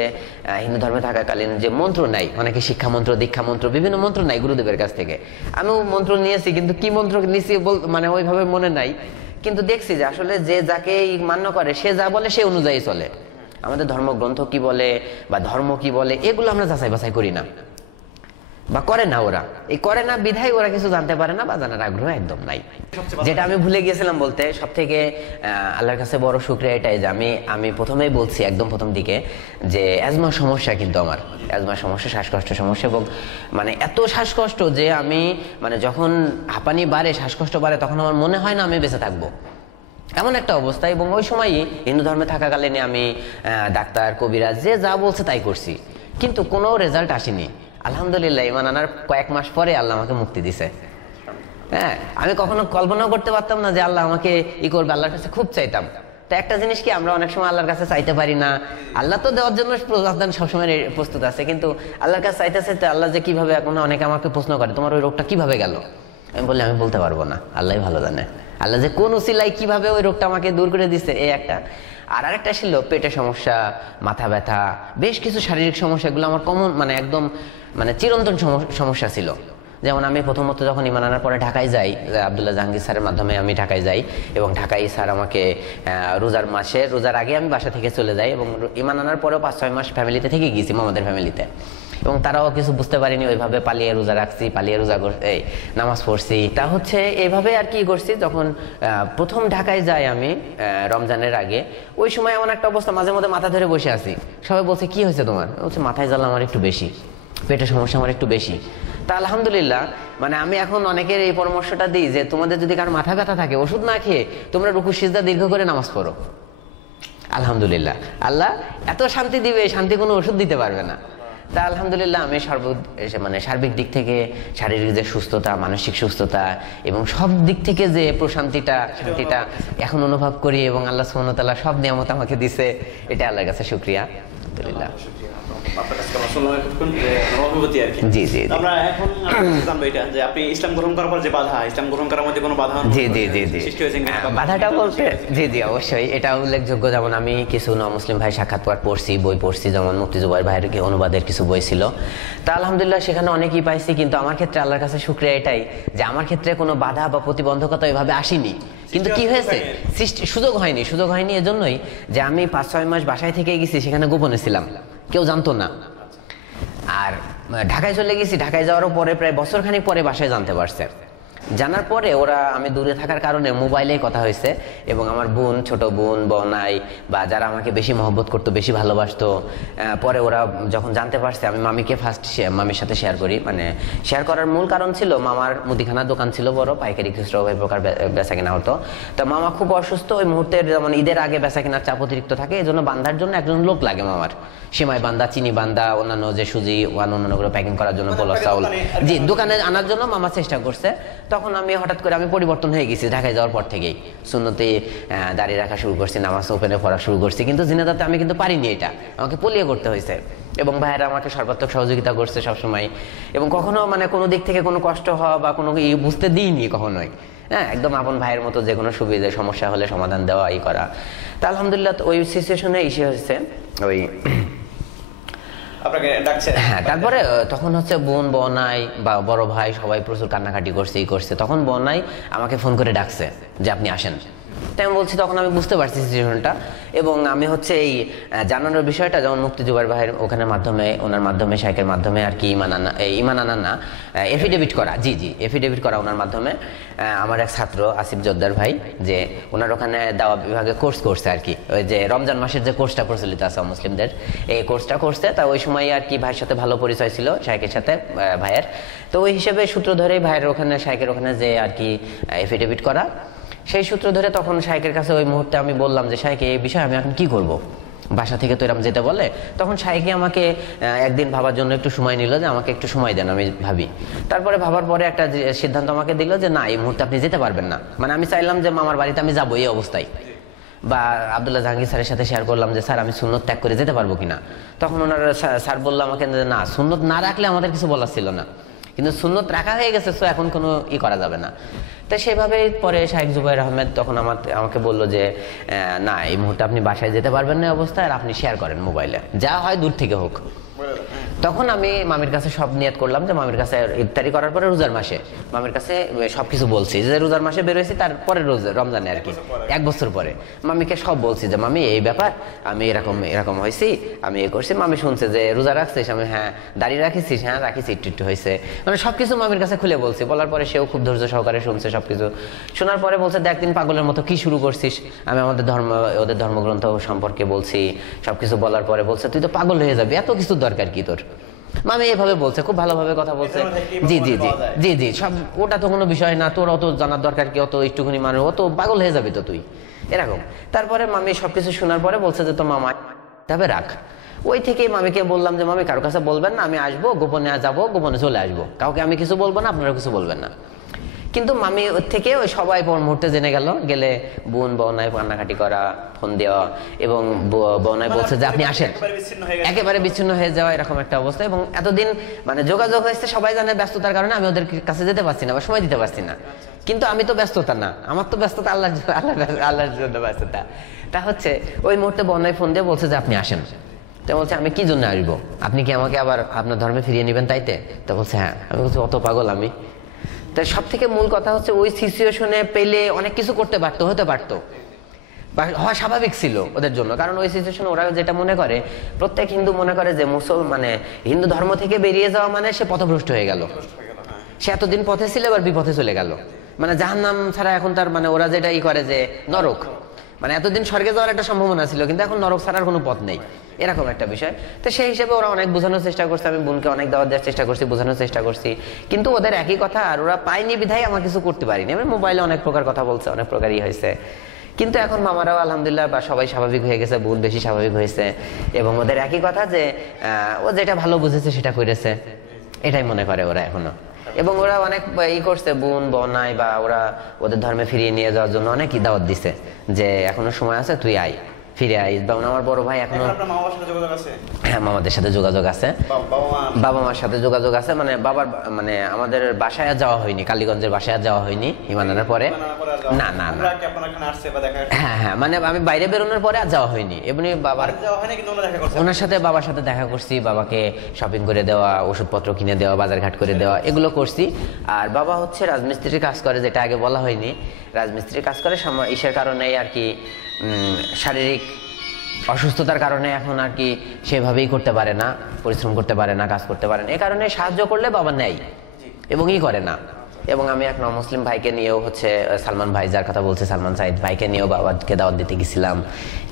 হিন্দু ধর্মে থাকাকালীন যে মন্ত্র নাই, অনেকে শিক্ষা মন্ত্র, দীক্ষা মন্ত্র, বিভিন্ন মন্ত্র নাই গুরুদেবের কাছ থেকে। আমিও মন্ত্র নিয়েছি কিন্তু কি মন্ত্র নিয়েছি মানে ওইভাবে মনে নাই, কিন্তু দেখছি যে আসলে যে যাকে মান্য করে সে যা বলে সে অনুযায়ী চলে। আমাদের ধর্মগ্রন্থ কি বলে বা ধর্ম কি বলে এগুলো আমরা যাচাই বাছাই করি না বা করে না। ওরা এই করে না বিধায় ওরা কিছু জানতে পারে না বা জানার আগ্রহ একদম নাই। যেটা আমি ভুলে গিয়েছিলাম বলতে, সব থেকে আল্লাহর কাছে বড় শুকরিয়া এটাই যে আমি প্রথমেই বলছি একদম প্রথম দিকে যে অ্যাজমা সমস্যা, কিন্তু আমার অ্যাজমা সমস্যা, শ্বাসকষ্ট সমস্যা এবং মানে এত শ্বাসকষ্ট যে আমি মানে যখন হাঁপানি বাড়ে, শ্বাসকষ্ট বাড়ে, তখন আমার মনে হয় না আমি বেঁচে থাকবো, এমন একটা অবস্থা। এবং ওই সময়ই হিন্দু ধর্মে থাকাকালীন আমি ডাক্তার, কবিরাজ যে যা বলছে তাই করছি, কিন্তু কোনো রেজাল্ট আসেনি। আলহামদুলিল্লাহ ঈমান আনার কয়েক মাস পরে আল্লাহ আমাকে মুক্তি দিছে। হ্যাঁ আমি কখনো কল্পনাও করতে পারতাম না যে আল্লাহ আমাকে করবে, আল্লাহর কাছে খুব চাইতাম। তো একটা জিনিস কি, আমরা অনেক সময় আল্লাহর কাছে চাইতে পারি না, আল্লাহ তো দেওয়ার জন্য সবসময় প্রস্তুত আছে, কিন্তু আল্লাহর কাছে চাইতে চাইতে আল্লাহ যে কিভাবে, এখন অনেকে আমাকে প্রশ্ন করে তোমার ওই রোগটা কিভাবে গেল, আমি বললি আমি বলতে পারবো না, আল্লাহই ভালো জানে। আল্লাহ যে কোন উসিলায় কিভাবে ওই রোগটা আমাকে দূর করে দিচ্ছে, এই একটা। আর আরেকটা ছিল পেটের সমস্যা, মাথা ব্যথা, বেশ কিছু শারীরিক সমস্যা, এগুলো আমার কমন মানে একদম মানে চিরন্তন সমস্যা ছিল। যেমন আমি প্রথমত যখন ঈমান আনার পরে ঢাকায় যাই, আব্দুল্লাহ জাহাঙ্গীর স্যারের মাধ্যমে আমি ঢাকায় যাই এবং ঢাকায় স্যার আমাকে রোজার আগে আমি বাসা থেকে চলে যাই এবং ঈমান আনার পরেও 5-6 মাস ফ্যামিলিতে থেকে গিয়েছি, মামাদের ফ্যামিলিতে, এবং তারাও কিছু বুঝতে পারিনি, ওইভাবে পালিয়ে রোজা রাখছি, পালিয়ে রোজা এই নামাজ পড়ছি। তা হচ্ছে এইভাবে আর কি করছি। যখন প্রথম ঢাকায় যাই আমি রমজানের আগে, ওই সময় এমন একটা অবস্থা, মাঝে মধ্যে মাথা ধরে বসে আছি, সবাই বলছে কি হয়েছে তোমার, বলছে মাথায় জ্বালা আমার একটু বেশি, পেটের সমস্যা আমার একটু বেশি। তা আলহামদুলিল্লাহ মানে আমি এখন অনেকের এই পরামর্শটা দিই যে তোমাদের যদি কারো মাথা ব্যথা থাকে ওষুধ না খেয়ে তোমরা রুকু সিজদা দীর্ঘ করে নামাজ পড়ো। আলহামদুলিল্লাহ আল্লাহ এত শান্তি দিবে, শান্তি কোনো ওষুধ দিতে পারবে না। তা আলহামদুলিল্লাহ আমি মানে সার্বিক দিক থেকে শারীরিক যে সুস্থতা, মানসিক সুস্থতা এবং সব দিক থেকে যে প্রশান্তিটা, শান্তিটা এখন অনুভব করি এবং আল্লাহ সুবহানাহু ওয়া তাআলা সব নিয়ামত আমাকে দিছে, এটা আল্লাহর কাছে শুকরিয়া। আলহামদুলিল্লাহ। জি জি আমরা এখন জানবো এটা যে আপনি ইসলাম গ্রহণ করার পর যে বাধা, ইসলাম গ্রহণ করার মধ্যে কোনো বাধা জি জি জি জি বাধাটা বলতে জি জি অবশ্যই এটা উল্লেখযোগ্য। যেমন আমি কিছু মুসলিম ভাই সাক্ষাৎকার পড়ছি, বই পড়ছি, যেমন মুফতি জুবাইর ভাইয়ের অনুবাদের কিছু বই ছিল, তা আলহামদুলিল্লাহ সেখানে অনেকই পাইছি। কিন্তু আমার ক্ষেত্রে আল্লাহর কাছে শুকরিয়া এটাই যে আমার ক্ষেত্রে কোনো বাধা বা প্রতিবন্ধকতা এভাবে আসেনি। কিন্তু কি হয়েছে, সুযোগ হয়নি এজন্যই যে আমি 5-6 মাস বাসায় থেকে গেছি, সেখানে গোপনে ছিলাম, কেউ জানতো না। আর ঢাকায় চলে গেছি, ঢাকায় যাওয়ার পরে প্রায় বছরখানেক পরে বাসায় জানতে পারছে। জানার পরে ওরা, আমি দূরে থাকার কারণে মোবাইলে কথা হয়েছে এবং আমার বোন, ছোট বোন, বোনাই বা যারা আমাকে বেশি মহব্বত করতো, বেশি ভালোবাসতো, পরে ওরা যখন জানতে পারছে, আমি মামিকে ফার্স্ট মামির সাথে শেয়ার করি। মানে শেয়ার করার মূল কারণ ছিল মামার মুদিখানার দোকান ছিল বড়, পাইকারি খুচরো উভয় প্রকার বেচা কেনা হতো। তো মামা খুব অসুস্থ, ওই মুহূর্তের যেমন ঈদের আগে বেচা কেনার চাপ অতিরিক্ত থাকে, এই জন্য বান্ধার জন্য একজন লোক লাগে মামার, সেমাই বান্দা, চিনি বান্দা, অন্যান্য যে সুজি অন্যান্যগুলো প্যাকিং করার জন্য, পোলা চাউল জি দোকানে আনার জন্য মামা চেষ্টা করছে। তখন আমি হঠাৎ করে আমি পরিবর্তন হয়ে গেছি ঢাকায় যাওয়ার পর থেকেই, সুন্নতে দাঁড়িয়ে রাখা শুরু করছি, নামাজ ওপেনে পড়া শুরু করছি, কিন্তু জিনাদাতে আমি কিন্তু পারিনি, এটা আমাকে পলিয়ে করতে হয়েছে। এবং ভাইয়েরা আমাকে সর্বাত্মক সহযোগিতা করছে সবসময়, এবং কখনো মানে কোনো দিক থেকে কোনো কষ্ট হওয়া বা কোনো বুঝতে দিইনি কখনোই। হ্যাঁ একদম আপন ভাইয়ের মতো, যে কোনো সুবিধা সমস্যা হলে সমাধান দেওয়া, করা। তা আলহামদুলিল্লাহ ওই সিচুয়েশনে এসে হয়েছে ওই আপনাকে ডাকছে। হ্যাঁ, তারপরে তখন হচ্ছে বোন বনাই বা বড় ভাই সবাই প্রচুর কান্নাকাটি করছে, ই করছে। তখন বনাই আমাকে ফোন করে ডাকছে যে আপনি আসেন। তাই আমি বলছি, তখন আমি বুঝতে পারছি সিচুয়েশনটা, এবং আমি হচ্ছে এই জানানোর বিষয়টা যেমন মুফতি জুবাইর ভাইয়ের ওখানে মাধ্যমে, ওনার মাধ্যমে, শাইখের মাধ্যমে আর কি ইমান আনা না, এফিডেভিট করা, জি এফিডেভিট করা ওনার মাধ্যমে। আমার এক ছাত্র আসিফ জোদ্দার ভাই, যে ওনার ওখানে দাওয়া বিভাগে কোর্স করছে আর কি, ওই যে রমজান মাসের যে কোর্সটা প্রচলিত আছে মুসলিমদের, এই কোর্সটা করছে। তা ওই সময় আর কি ভাইয়ের সাথে ভালো পরিচয় ছিল শাইখের সাথে ভাইয়ের। তো ওই হিসেবে সূত্র ধরেই ভাইয়ের ওখানে, শাইখের ওখানে যে আর কি এফিডেভিট করা, সেই সূত্র ধরে তখন শাইখের কাছে ওই মুহূর্তে আমি বললাম যে শাইখ, এই বিষয়ে আমি এখন কি করব, বাসা থেকে তো এরকম যেতে বলে। তখন শাইখে আমাকে একদিন ভাবার জন্য একটু সময় নিল, যে আমাকে একটু সময় দেন, আমি ভাবি। তারপরে ভাবার পরে একটা সিদ্ধান্ত আমাকে দিল যে না, এই মুহূর্তে আপনি যেতে পারবেন না। মানে আমি চাইলাম যে মামার বাড়িতে আমি যাবো এই অবস্থায়, বা আব্দুল্লাহ জাহাঙ্গীর স্যারের সাথে শেয়ার করলাম যে স্যার আমি সুন্নত ত্যাগ করে যেতে পারবো কিনা। তখন ওনার স্যার বললো আমাকে যে না, সুন্নত না রাখলে আমাদের কিছু বলার ছিল না, কিন্তু সুন্নত রাখা হয়ে গেছে, তো এখন কোনো করা যাবে না। তাই সেভাবেই পরে শাইখ জুবাইর আহমেদ তখন আমাকে বললো যে না, এই মুহূর্তে আপনি বাসায় যেতে পারবেন না অবস্থায়, আর আপনি শেয়ার করেন মোবাইলে, যা হয় দূর থেকে হোক। তখন আমি মামির কাছে সব নিয়ত করলাম যে মামির কাছে ইফতারি করার পরে রোজার মাসে মামির কাছে সবকিছু বলছি, যে রোজার মাসে বেরোয়েছি তারপরে রমজানে আর কি 1 বছর পরে মামিকে সব বলছি যে মামি এই ব্যাপার, আমি এরকম হয়েছি, আমি এ করছি। মামি শুনছে যে রোজা রাখছিস, আমি হ্যাঁ। দাঁড়িয়ে রাখিছিস, হ্যাঁ রাখিছি, একটু হয়েছে, মানে সবকিছু মামির কাছে খুলে বলছি। বলার পরে সেও খুব ধৈর্য সহকারে শুনছে সবকিছু। শোনার পরে বলছে দেখ, দিন পাগলের মতো কি শুরু করছিস। আমি ওদের ধর্মগ্রন্থ সম্পর্কে বলছি, সবকিছু বলার পরে বলছে তুই তো পাগল হয়ে যাবি, এত কিছু দরকার কি তোর। মামি এভাবে বলছে, খুব ভালোভাবে কথা বলছে। জি সব, ওটা তো কোনো বিষয় না, তোর অত জানার দরকার কি, অত একটুখানি মানুষ, অত পাগল হয়ে যাবি তো তুই, এরকম। তারপরে মামি সবকিছু শোনার পরে বলছে যে তোর মামা তবে রাখ। ওই থেকেই মামিকে বললাম যে মামি কারো কাছে বলবেন না, আমি আসবো, গোপনে যাবো, গোপনে চলে আসবো, কাউকে আমি কিছু বলবো না, আপনারা কিছু বলবেন না। কিন্তু মামি ওর থেকে ওই সবাই পর মুহূর্তে জেনে গেলে বোন বনায় কান্নাকাটি করা, ফোন দেওয়া, এবং বনায় বলছে যে আপনি আসেন, একেবারে বিচ্ছিন্ন হয়ে যাওয়া, এরকম একটা অবস্থা। এবং এতদিন মানে যোগাযোগ হয়েছে, সবাই জানে, ব্যস্ততার কারণে আমি ওদের কাছে যেতে পারছি না বা সময় দিতে পারছি না। কিন্তু আমি তো ব্যস্ততা না, আমার তো ব্যস্ততা আল্লাহর জন্য ব্যস্ততা। তা হচ্ছে ওই মুহূর্তে বনায় ফোন দিয়ে বলছে যে আপনি আসেন। তো বলছে আমি কি জন্য আসবো, আপনি কি আমাকে আবার আপনার ধর্মে ফিরিয়ে নেবেন তাইতে? তো বলছে হ্যাঁ। আমি বলছি অত পাগল আমি? তাই সব থেকে মূল কথা হচ্ছে ওই সিচুয়েশনে পেলে অনেক কিছু করতে পারতো, হতে পারতো, বা হওয়া স্বাভাবিক ছিল ওদের জন্য। কারণ ওই সিচুয়েশনে ওরা যেটা মনে করে, প্রত্যেক হিন্দু মনে করে যে মানে হিন্দু ধর্ম থেকে বেরিয়ে যাওয়া মানে সে পথভ্রষ্ট হয়ে গেল, সে এতদিন পথে ছিল এবার বিপথে চলে গেল, মানে জাহান্নাম ছাড়া এখন তার, মানে ওরা যেটা করে যে নরক, মানে এতদিন স্বর্গে যাওয়ার একটা সম্ভাবনা ছিল কিন্তু এখন নরক ছাড়ার কোনো পথ নেই, এরকম একটা বিষয়। তো সেই হিসেবে ওরা অনেক বোঝানোর চেষ্টা করছে, আমি বোনকে অনেক দাওয়াত দেওয়ার চেষ্টা করছি, বোঝানোর চেষ্টা করছি, কিন্তু ওদের একই কথা, আর ওরা পায়নি বিধায় আমার কিছু করতে পারিনি। আমি মোবাইলে অনেক প্রকার কথা বলছে, অনেক প্রকারই হয়েছে, কিন্তু এখন মামারাও আলহামদুলিল্লাহ বা সবাই স্বাভাবিক হয়ে গেছে, বোন বেশি স্বাভাবিক হয়েছে, এবং ওদের একই কথা যে ও যেটা ভালো বুঝেছে সেটা করেছে, এটাই মনে করে ওরা এখনো। এবং ওরা অনেক করছে, বোন বনায় বা ওরা ওদের ধর্মে ফিরিয়ে নিয়ে যাওয়ার জন্য অনেকই দাওয়াত দিছে যে এখনো সময় আছে, তুই আয়, ফিরে আয়। যেমন আমার বড় ভাই এখনো, হ্যাঁ মামাদের সাথে যোগাযোগ আছে, বাবা মার সাথে যোগাযোগ আছে, মানে বাবার, মানে আমাদের বাসায় যাওয়া হয়নি, কালীগঞ্জের বাসায় যাওয়া হয়নি ইমানার পরে, না না না, হ্যাঁ মানে আমি বাইরে বেরোনোর পরে আর যাওয়া হয়নি। এমনি বাবার ওনার সাথে, বাবার সাথে দেখা করছি, বাবাকে শপিং করে দেওয়া, ওষুধপত্র কিনে দেওয়া, বাজার ঘাট করে দেওয়া, এগুলো করছি। আর বাবা হচ্ছে রাজমিস্ত্রির কাজ করে, যেটা আগে বলা হয়নি, রাজমিস্ত্রির কাজ করে, ইসের কারণে আর কি শারীরিক অসুস্থতার কারণে এখন আর কি সেভাবেই করতে পারে না, পরিশ্রম করতে পারে না, কাজ করতে পারে না, এই কারণে সাহায্য করলে বাবা নেয় এবং করে না। এবং আমি এক মুসলিম ভাইকে নিয়েও হচ্ছে, সালমান ভাই যার কথা বলছে, সালমান সাইদ ভাইকে নিয়েও বাবাকে দাওয়াত দিতে গেছিলাম,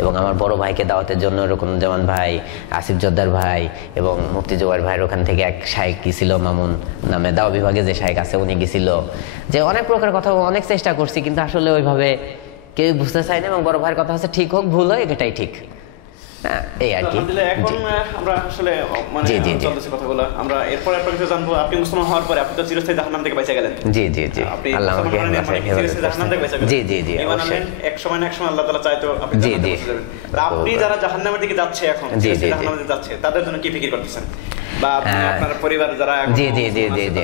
এবং আমার বড় ভাইকে দাওয়াতের জন্য রুকনুজ্জামান ভাই, আসিফ জোদ্দার ভাই এবং মুফতি জুবাইর ভাইয়ের ওখান থেকে এক শাইখ গেছিল, মামুন নামে দাওয়া বিভাগে যে শাইখ আছে, উনি গেছিল। যে অনেক প্রকার কথা, অনেক চেষ্টা করছি, কিন্তু আসলে ওইভাবে কেউ বুঝতে চায় না। এবং বড় ভাইয়ের কথা হচ্ছে ঠিক হোক ভুল হয় এটাই ঠিক, এই আর কি। এখন আমরা আসলে মানে চলতেছে কথাগুলো, আমরা এরপর একটা কিছু জানবো। আপনি মুসলমান হওয়ার পরে আপনি তো চিরস্থায়ী জাহান্নাম থেকে বেঁচে গেলেন। জি আল্লাহ আমাকে জাহান্নাম থেকে বেঁচে গেলেন। জি অবশ্যই। এক সময় না এক সময় আল্লাহ তাআলা চাইতো আপনি জান্নাতে পৌঁছে যাবেন। আপনি যারা জাহান্নামের দিকে যাচ্ছে এখন, জাহান্নামে যাচ্ছে, তাদের জন্য কি ফিকির করতেছেন? বা আপনার পরিবার যারা জি জি জি জি জি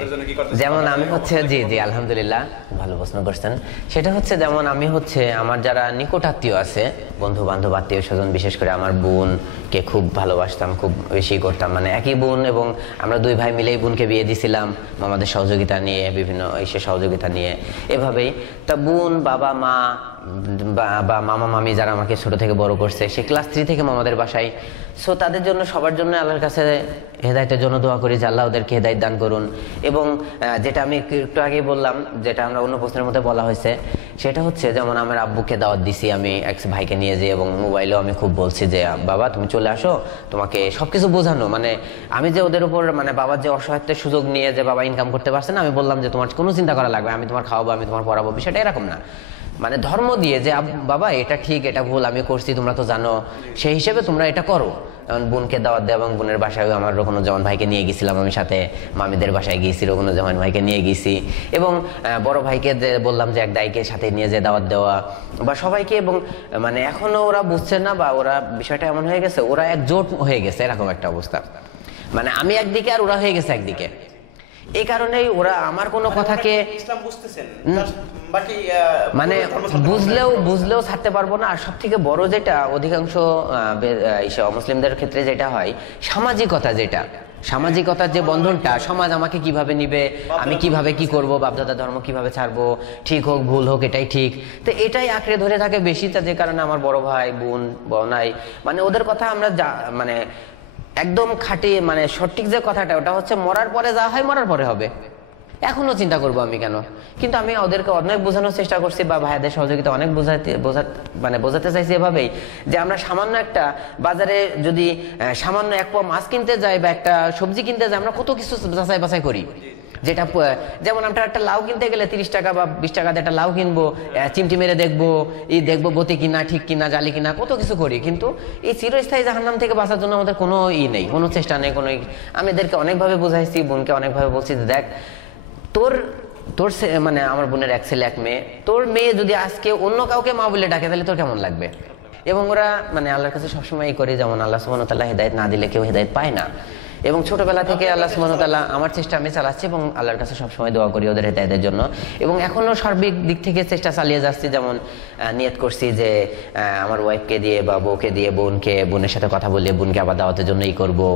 যেমন আমি হচ্ছে জি জি আলহামদুলিল্লাহ ভালো প্রশ্ন করছেন। সেটা হচ্ছে যেমন আমি হচ্ছে আমার যারা নিকট আত্মীয় আছে, বন্ধু বান্ধব আত্মীয় স্বজন, বিশেষ করে আমার বোনকে খুব ভালোবাসতাম, খুব বেশি করতাম, মানে একই বোন, এবং আমরা দুই ভাই মিলেই বোনকে বিয়ে দিছিলাম আমাদের সহযোগিতা নিয়ে, বিভিন্ন ইসে সহযোগিতা নিয়ে, এভাবেই। তা বোন, বাবা মা বা মামা মামি যারা আমাকে ছোট থেকে বড় করছে, সে ক্লাস 3 থেকে মামাদের বাসায়। সো তাদের জন্য, সবার জন্য আল্লাহর কাছে হেদায়েতের জন্য দোয়া করি যে আল্লাহ ওদেরকে হেদায়েত দান করুন। এবং যেটা আমি একটু আগে বললাম, যেটা আমরা অন্য প্রশ্নের মধ্যে বলা হয়েছে, সেটা হচ্ছে যেমন আমার আব্বুকে দাওয়াত দিছি আমি এক ভাইকে নিয়ে যাই, এবং মোবাইলেও আমি খুব বলছি যে বাবা তুমি চলে আসো, তোমাকে সবকিছু বোঝানো, মানে আমি যে ওদের উপর মানে বাবার যে অসহায়ত্বের সুযোগ নিয়ে যে বাবা ইনকাম করতে পারছে না, আমি বললাম যে তোমার কোনো চিন্তা করা লাগবে, আমি তোমার খাওয়াবো, আমি তোমার পড়াবো, বিষয়টা এরকম না, মানে ধর্ম দিয়ে যে বাবা এটা ঠিক এটা ভুল আমি করছি তোমরা তো জানো, সেই হিসেবে তোমরা এটা করো। যেমন বোনকে দাওয়াত দেয়, এবং বোনের বাসায় আমার রকুনুজ্জামান ভাইকে নিয়ে গেছিলাম আমি, সাথে মামিদের বাসায় গিয়েছি, রকুনুজ্জামান ভাইকে নিয়ে গেছি, এবং বড় ভাইকে বললাম যে এক দাইকে সাথে নিয়ে যে দাওয়াত দেওয়া বা সবাইকে। এবং মানে এখনো ওরা বুঝছে না, বা ওরা বিষয়টা এমন হয়ে গেছে, ওরা একজোট হয়ে গেছে, এরকম একটা অবস্থা, মানে আমি একদিকে আর ওরা হয়ে গেছে একদিকে। এই কারণেই ওরা আমার কোনো কথাকে ইসলাম বুঝতেছেন, বাকি মানে বুঝলেও ছাড়তে পারবো না। আর সব থেকে বড় যেটা অধিকাংশ মুসলিমদের ক্ষেত্রে যেটা হয়, সামাজিকতার যে বন্ধনটা, সমাজ আমাকে কিভাবে নিবে, আমি কিভাবে কি করব, বাপদাদা ধর্ম কিভাবে ছাড়বো, ঠিক হোক ভুল হোক এটাই ঠিক, তো এটাই আঁকড়ে ধরে থাকে বেশি। যে কারণে আমার বড় ভাই বোন বনাই, মানে ওদের কথা আমরা মানে একদম খাঁটি, মানে সঠিক যে কথাটা, ওটা হচ্ছে মরার পরে যা হয় মরার পরে হবে, এখনো চিন্তা করবো আমি কেন। কিন্তু আমি ওদেরকে অনেক বোঝানোর চেষ্টা করছি, বা ভাইয়াদের সহযোগিতা অনেক বোঝাতে চাইছি এভাবেই, যে আমরা সামান্য একটা বাজারে যদি সামান্য এক পোয়া মাছ কিনতে যাই বা একটা সবজি কিনতে যাই, আমরা কত কিছু যাচাই বাছাই করি। যেটা যেমন আমরা একটা লাউ কিনতে গেলে 30 টাকা বা 20 টাকাতে একটা লাউ কিনবো, চিমটি মেরে দেখবো বতি কিনা, ঠিক কিনা, জালি কিনা, কত কিছু করি। কিন্তু এই চিরস্থায়ী জাহান্নাম থেকে বাঁচার জন্য আমাদের কোনো নেই, কোনো চেষ্টা নেই, আমি এদেরকে অনেকভাবে বোঝাইছি, বোনকে অনেকভাবে বলছি যে দেখ তোর মানে আমার বোনের এক ছেলে এক মেয়ে, তোর মেয়ে যদি আজকে অন্য কাউকে মা বলে ডাকে তাহলে তোর কেমন লাগবে। এবং ওরা মানে আল্লাহর কাছে সবসময় এই করে, যেমন আল্লাহ সুবহানাহু ওয়া তাআলা হেদায়েত না দিলে কেউ হেদায়েত পায় না, এবং ছোটবেলা থেকে আল্লাহ সুবহানাহু ওয়া তাআলা আমার চেষ্টা আমি চালাচ্ছি, এবং আল্লাহর কাছে সবসময় দোয়া করি ওদের হেদায়েতের জন্য, এবং এখনো সার্বিক দিক থেকে চেষ্টা চালিয়ে যাচ্ছি। যেমন নিয়ত করছি যে আমার ওয়াইফকে দিয়ে বা বউকে দিয়ে বোনের সাথে কথা বলে বোনকে আবার দাওয়াতের জন্য ই করবো।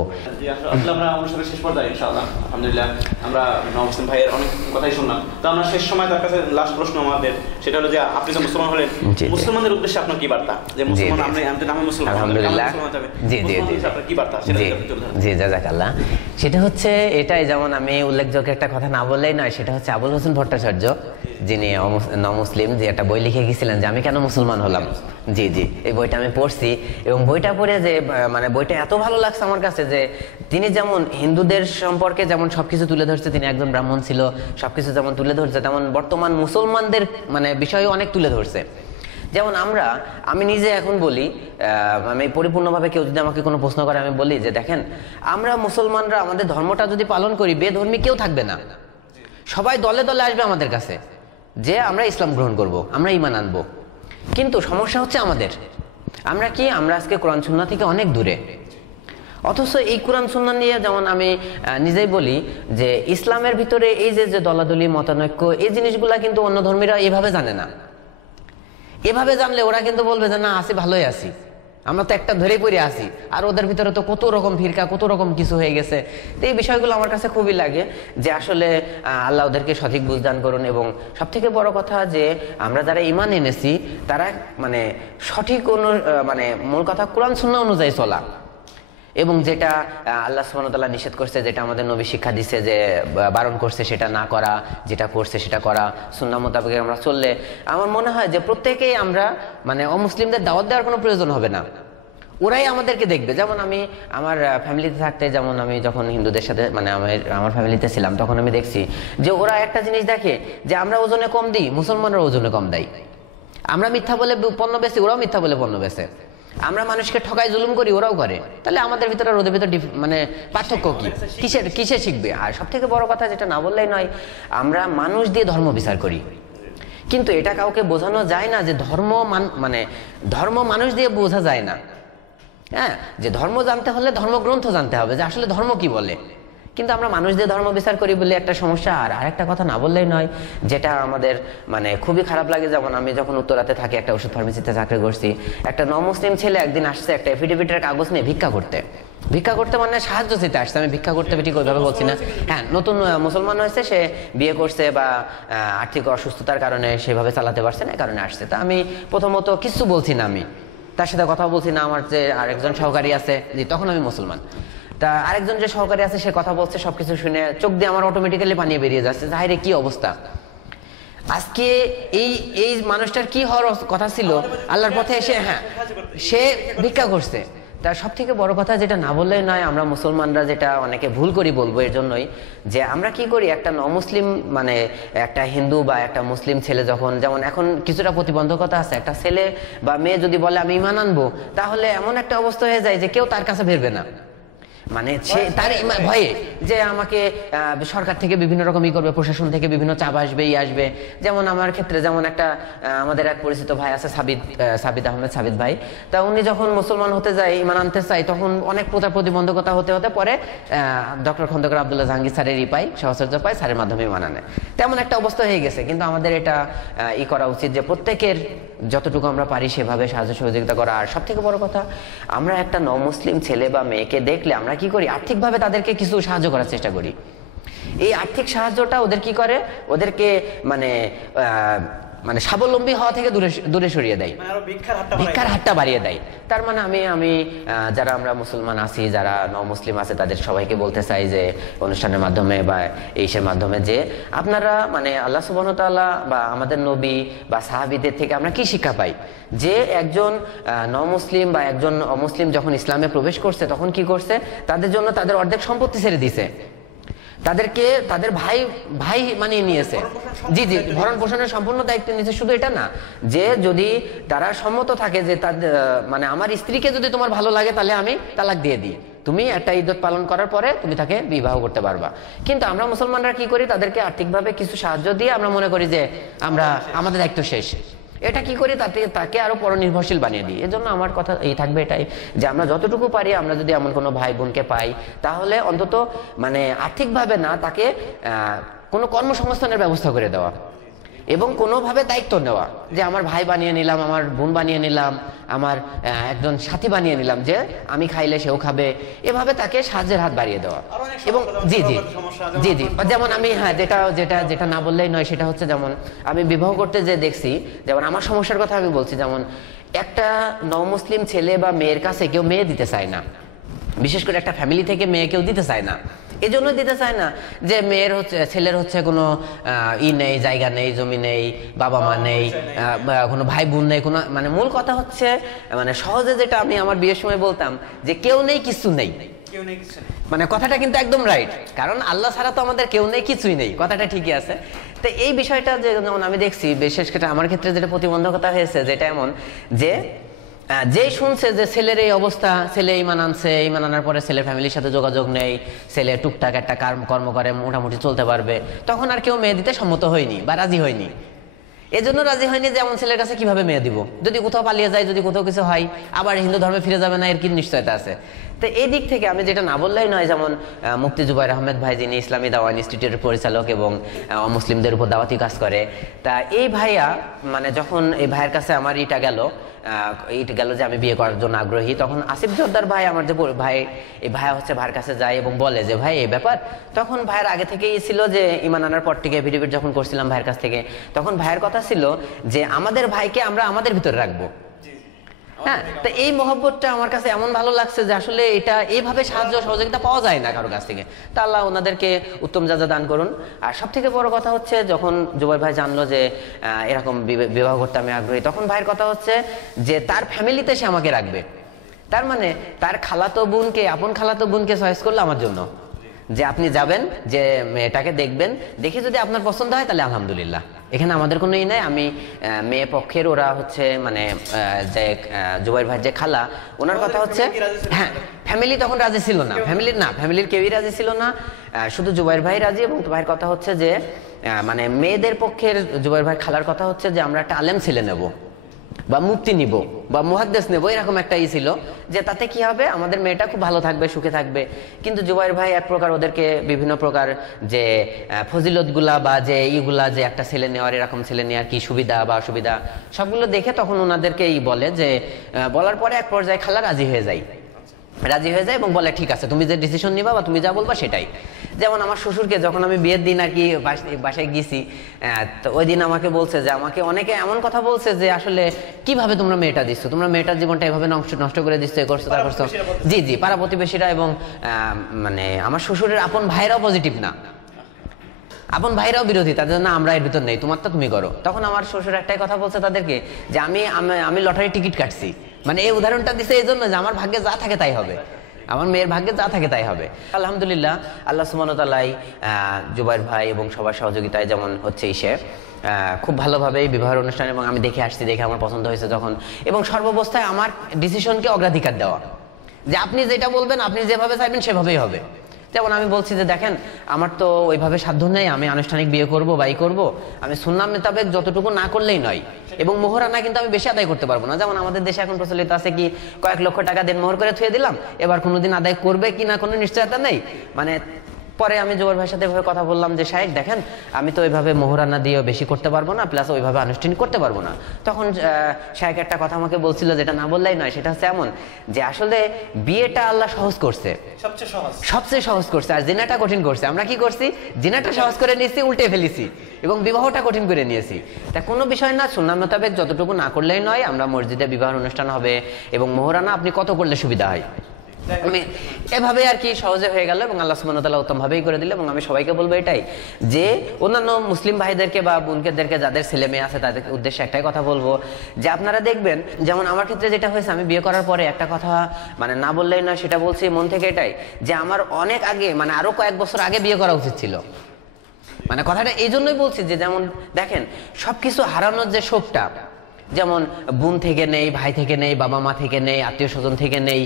আমরা অনুষ্ঠানের শেষ পর্যায়ে ইনশাআল্লাহ আলহামদুলিল্লাহ আমরা নওয়াজ ভাইয়ের অনেক কথাই শুনলাম। তো আমরা শেষ সময় তার কাছে লাস্ট প্রশ্ন আমাদের, সেটা হলো যে আপনি যে মুসলমান হলেন, মুসলমানদের উদ্দেশ্যে আপনার কি বার্তা? যে মুসলমান আমি মুসলমান, আলহামদুলিল্লাহ জি জি জি আপনার কি বার্তা? জি জাযাকাল্লাহ। সেটা হচ্ছে এটাই, যেমন আমি উল্লেখযোগ্য একটা কথা না বললেই নয়, সেটা হচ্ছে আবুল হোসেন ভট্টাচার্য, যিনি নমুসলিম, যে একটা বই লিখে গেছিলেন যে আমি কেন মুসলমান হলাম। জি জি এই বইটা আমি পড়ছি, এবং বইটা পড়ে যে মানে বইটা এত ভালো লাগছে আমার কাছে, যে তিনি যেমন হিন্দুদের সম্পর্কে যেমন সবকিছু তুলে ধরছে, তিনি একজন ব্রাহ্মণ ছিল, সবকিছু যেমন তুলে ধরছে, তেমন বর্তমান মুসলমানদের মানে বিষয়েও অনেক তুলে ধরছে। যেমন আমি নিজে এখন বলি, আমি পরিপূর্ণভাবে কেউ যদি আমাকে কোনো প্রশ্ন করে, আমি বলি যে দেখেন, আমরা মুসলমানরা আমাদের ধর্মটা যদি পালন করি, বেধর্মী কেউ থাকবে না, সবাই দলে দলে আসবে আমাদের কাছে যে আমরা ইসলাম গ্রহণ করব, আমরা ঈমান আনব। কিন্তু সমস্যা হচ্ছে আমরা আজকে কোরআন সুন্নাহ থেকে অনেক দূরে, অথচ এই কোরআন সুন্নাহ নিয়ে, যেমন আমি নিজেই বলি যে ইসলামের ভিতরে এই যে দলাদলি মতানৈক্য, এই জিনিসগুলা কিন্তু অন্য ধর্মীরা এভাবে জানে না। এভাবে জানলে ওরা কিন্তু বলবে যে না আছি, ভালোই আছি, আমরা তো একটা ধরে পড়ে আছি, আর ওদের ভিতরে তো কত রকম ফিরকা, কত রকম কিছু হয়ে গেছে। তো এই বিষয়গুলো আমার কাছে খুবই লাগে, যে আসলে আল্লাহ ওদেরকে সঠিক বুঝদান করুন। এবং সব থেকে বড় কথা যে আমরা যারা ঈমান এনেছি, তারা মানে সঠিক মানে মূল কথা কোরআন সুন্নাহ অনুযায়ী চলা, এবং যেটা আল্লাহ সুবহানাহু ওয়া তাআলা নিষেধ করছে, যেটা আমাদের নবী শিক্ষা দিচ্ছে, যে বারণ করছে সেটা না করা, যেটা করছে সেটা করা, সুন্নাহ মোতাবেক আমরা চললে আমার মনে হয় যে প্রত্যেকেই আমরা মানে অমুসলিমদের দাওয়াত দেওয়ার কোনো প্রয়োজন হবে না, ওরাই আমাদেরকে দেখবে। যেমন আমি আমার ফ্যামিলিতে থাকতে, যেমন আমি যখন হিন্দুদের সাথে মানে আমার ফ্যামিলিতে ছিলাম, তখন আমি দেখছি যে ওরা একটা জিনিস দেখে যে আমরা ওজনে কম দিই, মুসলমানরা ওজনে কম দেয়, আমরা মিথ্যা বলে পণ্য বেচি, ওরাও মিথ্যা বলে পণ্য বেচে, আমরা মানুষকে ঠকাই জুলুম করি, ওরাও করে, তাহলে আমাদের ভিতরে ওদের ভিতরে মানে পার্থক্য কি, কিসে শিখবে? আর সব থেকে বড় কথা যেটা না বললেই নয়, আমরা মানুষ দিয়ে ধর্ম বিচার করি, কিন্তু এটা কাউকে বোঝানো যায় না যে ধর্ম মানুষ দিয়ে বোঝা যায় না। হ্যাঁ, যে ধর্ম জানতে হলে ধর্মগ্রন্থ জানতে হবে যে আসলে ধর্ম কি বলে। কিন্তু আমরা মানুষদের ধর্ম বিচার করি বলে একটা সমস্যা। আর আরেকটা কথা না বললেই নয়, যেটা আমাদের মানে খুবই খারাপ লাগে, যেমন আমি যখন উত্তরাতে থাকি, একটা ওষুধ ফার্মেসিতে চাকরি করছি, একটা নমুসলিম ছেলে একদিন আসছে একটা এফিডেভিটের কাগজ নিয়ে ভিক্ষা করতে মানে সাহায্য চেতে আসছে। আমি ভিক্ষা করতে ঠিক ওইভাবে বলছি না, হ্যাঁ, নতুন মুসলমান হয়েছে, সে বিয়ে করছে বা আর্থিক অসুস্থতার কারণে সেভাবে চালাতে পারছে না, এই কারণে আসছে। তা আমি প্রথমত কিছু বলছি না, আমি তার সাথে কথা বলছি না। আমার যে আরেকজন সহকারী আছে, তখন আমি মুসলমান, তা আরেকজন যে সহকারী আছে সে কথা বলছে, সবকিছু শুনে চোখ দিয়ে আমার অটোমেটিক্যালি পানি বেরিয়ে যাচ্ছে, হায় রে কি অবস্থা। আজকে এই মানুষটার কি হওয়ার কথা ছিল, আল্লাহর পথে এসে হ্যাঁ সে ভিক্ষা করছে। তার সব থেকে বড় কথা যেটা না বললেই নয়, আমরা মুসলমানরা যেটা অনেকে ভুল করি বলবো এর জন্যই, যে আমরা কি করি, একটা নমুসলিম মানে একটা হিন্দু বা একটা মুসলিম ছেলে যখন, যেমন এখন কিছুটা প্রতিবন্ধকতা আছে, একটা ছেলে বা মেয়ে যদি বলে আমি ঈমান আনবো, তাহলে এমন একটা অবস্থা হয়ে যায় যে কেউ তার কাছে ফিরবে না, মানে সে তার ভয়ে যে আমাকে সরকার থেকে বিভিন্ন রকম করবে, প্রশাসন থেকে বিভিন্ন চাপ আসবে, আসবে। যেমন আমার ক্ষেত্রে যেমন একটা আমাদের এক পরিচিত ভাই আছে সাবিদ আহমেদ, সাবিদ ভাই, তা উনি যখন মুসলমান হতে যায়, ঈমান আনতে চাই, তখন অনেক প্রতিবন্ধকতা হতে পরে ডক্টর খন্দকার আব্দুল্লাহ জাহাঙ্গীর স্যারেরই পাই, সহচর্য পাই, স্যারের মাধ্যমে ঈমান আনে। তেমন একটা অবস্থা হয়ে গেছে। কিন্তু আমাদের এটা করা উচিত যে প্রত্যেকের যতটুকু আমরা পারি সেভাবে সাহায্য সহযোগিতা করা। আর সব থেকে বড় কথা, আমরা একটা নমুসলিম ছেলে বা মেয়েকে দেখলে আমরা কি করি, আর্থিকভাবে তাদেরকে কিছু সাহায্য করার চেষ্টা করি। এই আর্থিক সাহায্যটা ওদের কি করে, ওদেরকে মানে স্বাবলম্বী হওয়া থেকে দূরে সরিয়ে দেয়, ভিক্ষার হাতটা বাড়িয়ে দেয়। তার মানে আমি যারা আমরা মুসলমান আছি, যারা নমুসলিম আছে, তাদের সবাইকে বলতে চাই যে অনুষ্ঠানের মাধ্যমে বা এইসের মাধ্যমে, যে আপনারা মানে আল্লাহ সুবহানাহু ওয়া তাআলা বা আমাদের নবী বা সাহাবীদের থেকে আমরা কি শিক্ষা পাই, যে একজন নমুসলিম বা একজন অমুসলিম যখন ইসলামে প্রবেশ করছে, তখন কি করছে, তাদের জন্য তাদের অর্ধেক সম্পত্তি ছেড়ে দিছে, তাদেরকে তাদের ভাই মানিয়ে নিয়েছে। জি, ভরণ পোষণের সম্পূর্ণ দায়িত্ব নিয়েছে। শুধু এটা না, যে যদি তারা সম্মত থাকে যে তাদের মানে আমার স্ত্রীকে যদি তোমার ভালো লাগে তাহলে আমি তালাক দিয়ে দিই, তুমি একটা ইদ্যত পালন করার পরে তুমি তাকে বিবাহ করতে পারবা। কিন্তু আমরা মুসলমানরা কি করি, তাদেরকে আর্থিকভাবে কিছু সাহায্য দিয়ে আমরা মনে করি যে আমাদের দায়িত্ব শেষ। এটা কি করি, তাকে আরো পরনির্ভরশীল বানিয়ে দিই। এজন্য আমার কথা এই থাকবে এটাই, যে আমরা যতটুকু পারি, আমরা যদি এমন কোনো ভাই বোনকে পাই, তাহলে অন্তত মানে আর্থিকভাবে না, তাকে কোনো কর্মসংস্থানের ব্যবস্থা করে দেওয়া এবং কোনোভাবে দায়িত্ব নেওয়া, যে আমার ভাই বানিয়ে নিলাম, আমার বোন বানিয়ে নিলাম, আমার একজন সাথী বানিয়ে নিলাম, যে আমি খাইলে সেও খাবে, এভাবে তাকে সাহায্যের হাত বাড়িয়ে দেওয়া। এবং জি, যেমন আমি যেটা না বললেই নয়, সেটা হচ্ছে যেমন আমি বিবাহ করতে যে দেখছি, যেমন আমার সমস্যার কথা আমি বলছি, যেমন একটা নমুসলিম ছেলে বা মেয়ের কাছে কেউ মেয়ে দিতে চায় না, বিশেষ করে একটা ফ্যামিলি থেকে মেয়ে কেউ দিতে চায় না। এই জন্য দিতে চায় না যে ছেলের হচ্ছে কোনো নেই, জায়গা নেই, জমি নেই, বাবা মা নেই, কোনো ভাই বোন নেই, কোনো মানে মূল কথা হচ্ছে মানে সহজে যেটা আমি আমার বিয়ের সময় বলতাম, যে কেউ নেই কিছু নেই। মানে কথাটা কিন্তু একদম রাইট, কারণ আল্লাহ ছাড়া তো আমাদের কেউ নেই, কিছুই নেই, কথাটা ঠিকই আছে। তো এই বিষয়টা যেমন আমি দেখছি, বিশেষ করে আমার ক্ষেত্রে যেটা প্রতিবন্ধকতা হয়েছে, যেটা এমন যে শুনছে যে ছেলের এই অবস্থা, ছেলে ঈমান আনছে, ঈমান আনার পরে ছেলের ফ্যামিলির সাথে যোগাযোগ নেই, ছেলে টুকটাক একটা কর্ম করে মোটামুটি চলতে পারবে, তখন আর কেউ মেয়ে দিতে সম্মত হয়নি বা রাজি হয়নি। এজন্য রাজি হয়নি যে এমন ছেলের কাছে কিভাবে মেয়ে দিব, যদি কোথাও পালিয়ে যায়, যদি কোথাও কিছু হয়, আবার হিন্দু ধর্মে ফিরে যাবে না, এর কি নিশ্চয়তা আছে। তো এই দিক থেকে আমি যেটা না বললেই নয়, যেমন মুফতি জুবাইর আহমেদ ভাই, যিনি ইসলামী দাওয়া ইনস্টিটিউটের পরিচালক এবং মুসলিমদের উপর দাওয়াতি কাজ করে, তা এই ভাইয়া মানে যখন এই ভাইয়ের কাছে আমার এইটা গেল যে আমি বিয়ে করার জন্য আগ্রহী, তখন আসিফ জোরদার ভাই, আমার যে ভাই, এই ভাইয়া হচ্ছে ভাইয়ের কাছে যায় এবং বলে যে ভাই এই ব্যাপার। তখন ভাইয়ের আগে থেকেই ছিল যে ঈমান আনার পর থেকে এফিডেভিট যখন করছিলাম ভাইয়ের কাছ থেকে, তখন ভাইয়ের কথা ছিল যে আমাদের ভাইকে আমরা আমাদের ভিতরে রাখবো। হ্যাঁ, তো এই মহব্বতটা আমার কাছে এমন ভালো লাগছে যে আসলে এটা এইভাবে সাহায্য সহযোগিতা পাওয়া যায় না কারো কাছ থেকে। তা আল্লাহ ওনাদেরকে উত্তম যাজা দান করুন। আর সব থেকে বড় কথা হচ্ছে, যখন জুবাইর ভাই জানলো যে এরকম বিবাহ করতে আমি আগ্রহী, তখন ভাইয়ের কথা হচ্ছে যে তার ফ্যামিলিতে সে আমাকে রাখবে। তার মানে তার খালাতো বোনকে, আপন খালাতো বোনকে চয়েস করলো আমার জন্য, যে আপনি যাবেন, যে মেয়েটাকে দেখবেন, দেখে যদি আপনার পছন্দ হয় তাহলে আলহামদুলিল্লাহ, এখানে আমাদের কোনো নাই। আমি মেয়ে পক্ষের, ওরা হচ্ছে মানে যে জুবাইর ভাই যে খালা, ওনার কথা হচ্ছে হ্যাঁ, ফ্যামিলি তখন রাজি ছিল না, ফ্যামিলির কেউই রাজি ছিল না, শুধু জুবাইর ভাই রাজি। এবং ভাইয়ের কথা হচ্ছে যে মানে মেয়েদের পক্ষের জুবাইর ভাই খালার কথা হচ্ছে যে আমরা একটা আলেম ছেলে নেব, বা মুক্তি নিব বা মুহাদ্দিস নেব, এরকম একটা ছিল যে তাতে কি হবে, আমাদের মেয়েটা খুব ভালো থাকবে, সুখে থাকবে। কিন্তু জুবাইর ভাই এক প্রকার ওদেরকে বিভিন্ন প্রকার যে ফজিলতগুলা বা যে ইগুলা, যে একটা ছেলে নেওয়ার, এরকম ছেলে নেওয়ার কি সুবিধা বা অসুবিধা সবগুলো দেখে তখন ওনাদেরকে বলে যে, বলার পরে এক পর্যায়ে খালা রাজি হয়ে যায় এবং বলে ঠিক আছে, তুমি যে ডিসিশন নিবা বা তুমি যা বলবা সেটাই। যেমন আমার শ্বশুরকে যখন আমি বিয়ের দিন আর কি বাসায় গেছি, তো ওই দিন আমাকে বলছে যে, আমাকে অনেকে এমন কথা বলছে যে আসলে কিভাবে তোমরা মেয়েটা দিচ্ছ, তোমরা মেয়েটার জীবনটা এভাবে নষ্ট করে দিচ্ছ, এ করছো তা করছো। জি পাড়া প্রতিবেশীরা এবং মানে আমার শ্বশুরের আপন ভাইরাও পজিটিভ না, আপন ভাইরাও বিরোধী, তাদের না আমরা এর ভিতর নেই, তোমারটা তুমি করো। তখন আমার শ্বশুর একটাই কথা বলছে তাদেরকে যে আমি লটারি টিকিট কাটছি। মানে এই উদাহরণটা দিছে এই জন্য যে আমার ভাগ্যে যা থাকে তাই হবে, আমার মেয়ের ভাগ্যে যা থাকে তাই হবে। আলহামদুলিল্লাহ, আল্লাহ সুবহানাহু ওয়া তাআলা জুবাইর ভাই এবং সবার সহযোগিতায় যেমন হচ্ছে খুব ভালোভাবে বিবাহের অনুষ্ঠান, এবং আমি দেখে আসছি, দেখে আমার পছন্দ হয়েছে যখন, এবং সর্বাবস্থায় আমার ডিসিশনকে অগ্রাধিকার দেওয়া, যে আপনি যেটা বলবেন, আপনি যেভাবে চাইবেন সেভাবেই হবে। যেমন আমি বলছি যে দেখেন, আমার তো ওইভাবে সাধ্য নেই, আমি আনুষ্ঠানিক বিয়ে করব বা করবো, আমি সুন্নাহ মোতাবেক যতটুকু না করলেই নয়, এবং মোহরানা কিন্তু আমি বেশি আদায় করতে পারবো না। যেমন আমাদের দেশে এখন প্রচলিত আছে কি, কয়েক লক্ষ টাকা দেন মোহর করে থুয়ে দিলাম, এবার কোনোদিন আদায় করবে কি না কোনো নিশ্চয়তা নেই। মানে পরে আমি জুবাইর ভাইয়ের সাথে এভাবে কথা বললাম যে, শাহেক দেখেন, আমি তো ওইভাবে মোহরানা দিয়েও বেশি করতে পারবো না, প্লাস ওইভাবে আনুষ্ঠানিক করতে পারবো না। তখন শাহেক একটা কথা আমাকে বলছিল, যেটা না বললেই নয়, সেটা হচ্ছে এমন যে আসলে বিয়েটা আল্লাহ সহজ করছে, সবচেয়ে সহজ করছে, আর জিনাটা কঠিন করছে। আমরা কি করছি, জিনাটা সহজ করে নিয়েছি, উল্টে ফেলেছি, এবং বিবাহটা কঠিন করে নিয়েছি। তা কোনো বিষয় না, সুন্নাহ মোতাবেক যতটুকু না করলেই নয়। আমরা মসজিদে বিবাহ অনুষ্ঠান হবে, এবং মোহরানা আপনি কত করলে সুবিধা হয়, এভাবে আর কি সহজে হয়ে গেল, এবং আল্লাহ সুবহানাহু ওয়া তাআলা উত্তম ভাবেই করে দিল। এবং আমি সবাইকে বলবো এটাই, যে অন্যান্য মুসলিম ভাইদেরকে বা বোনদেরকে যাদের ছেলে মেয়ে আছে তাদের উদ্দেশ্যে একটাই কথা বলবো, যে আপনারা দেখবেন, যেমন আমার ক্ষেত্রে যেটা হয়েছে, আমি বিয়ে করার পরে একটা কথা মানে না বললেই নয়, সেটা বলছি মন থেকে এটাই, যে আমার অনেক আগে, মানে আরো কয়েক বছর আগে বিয়ে করা উচিত ছিল। মানে কথাটা এই জন্যই বলছি যে, যেমন দেখেন, সবকিছু হারানোর যে শোকটা, যেমন বোন থেকে নেই, ভাই থেকে নেই, বাবা মা থেকে নেই, আত্মীয় স্বজন থেকে নেই,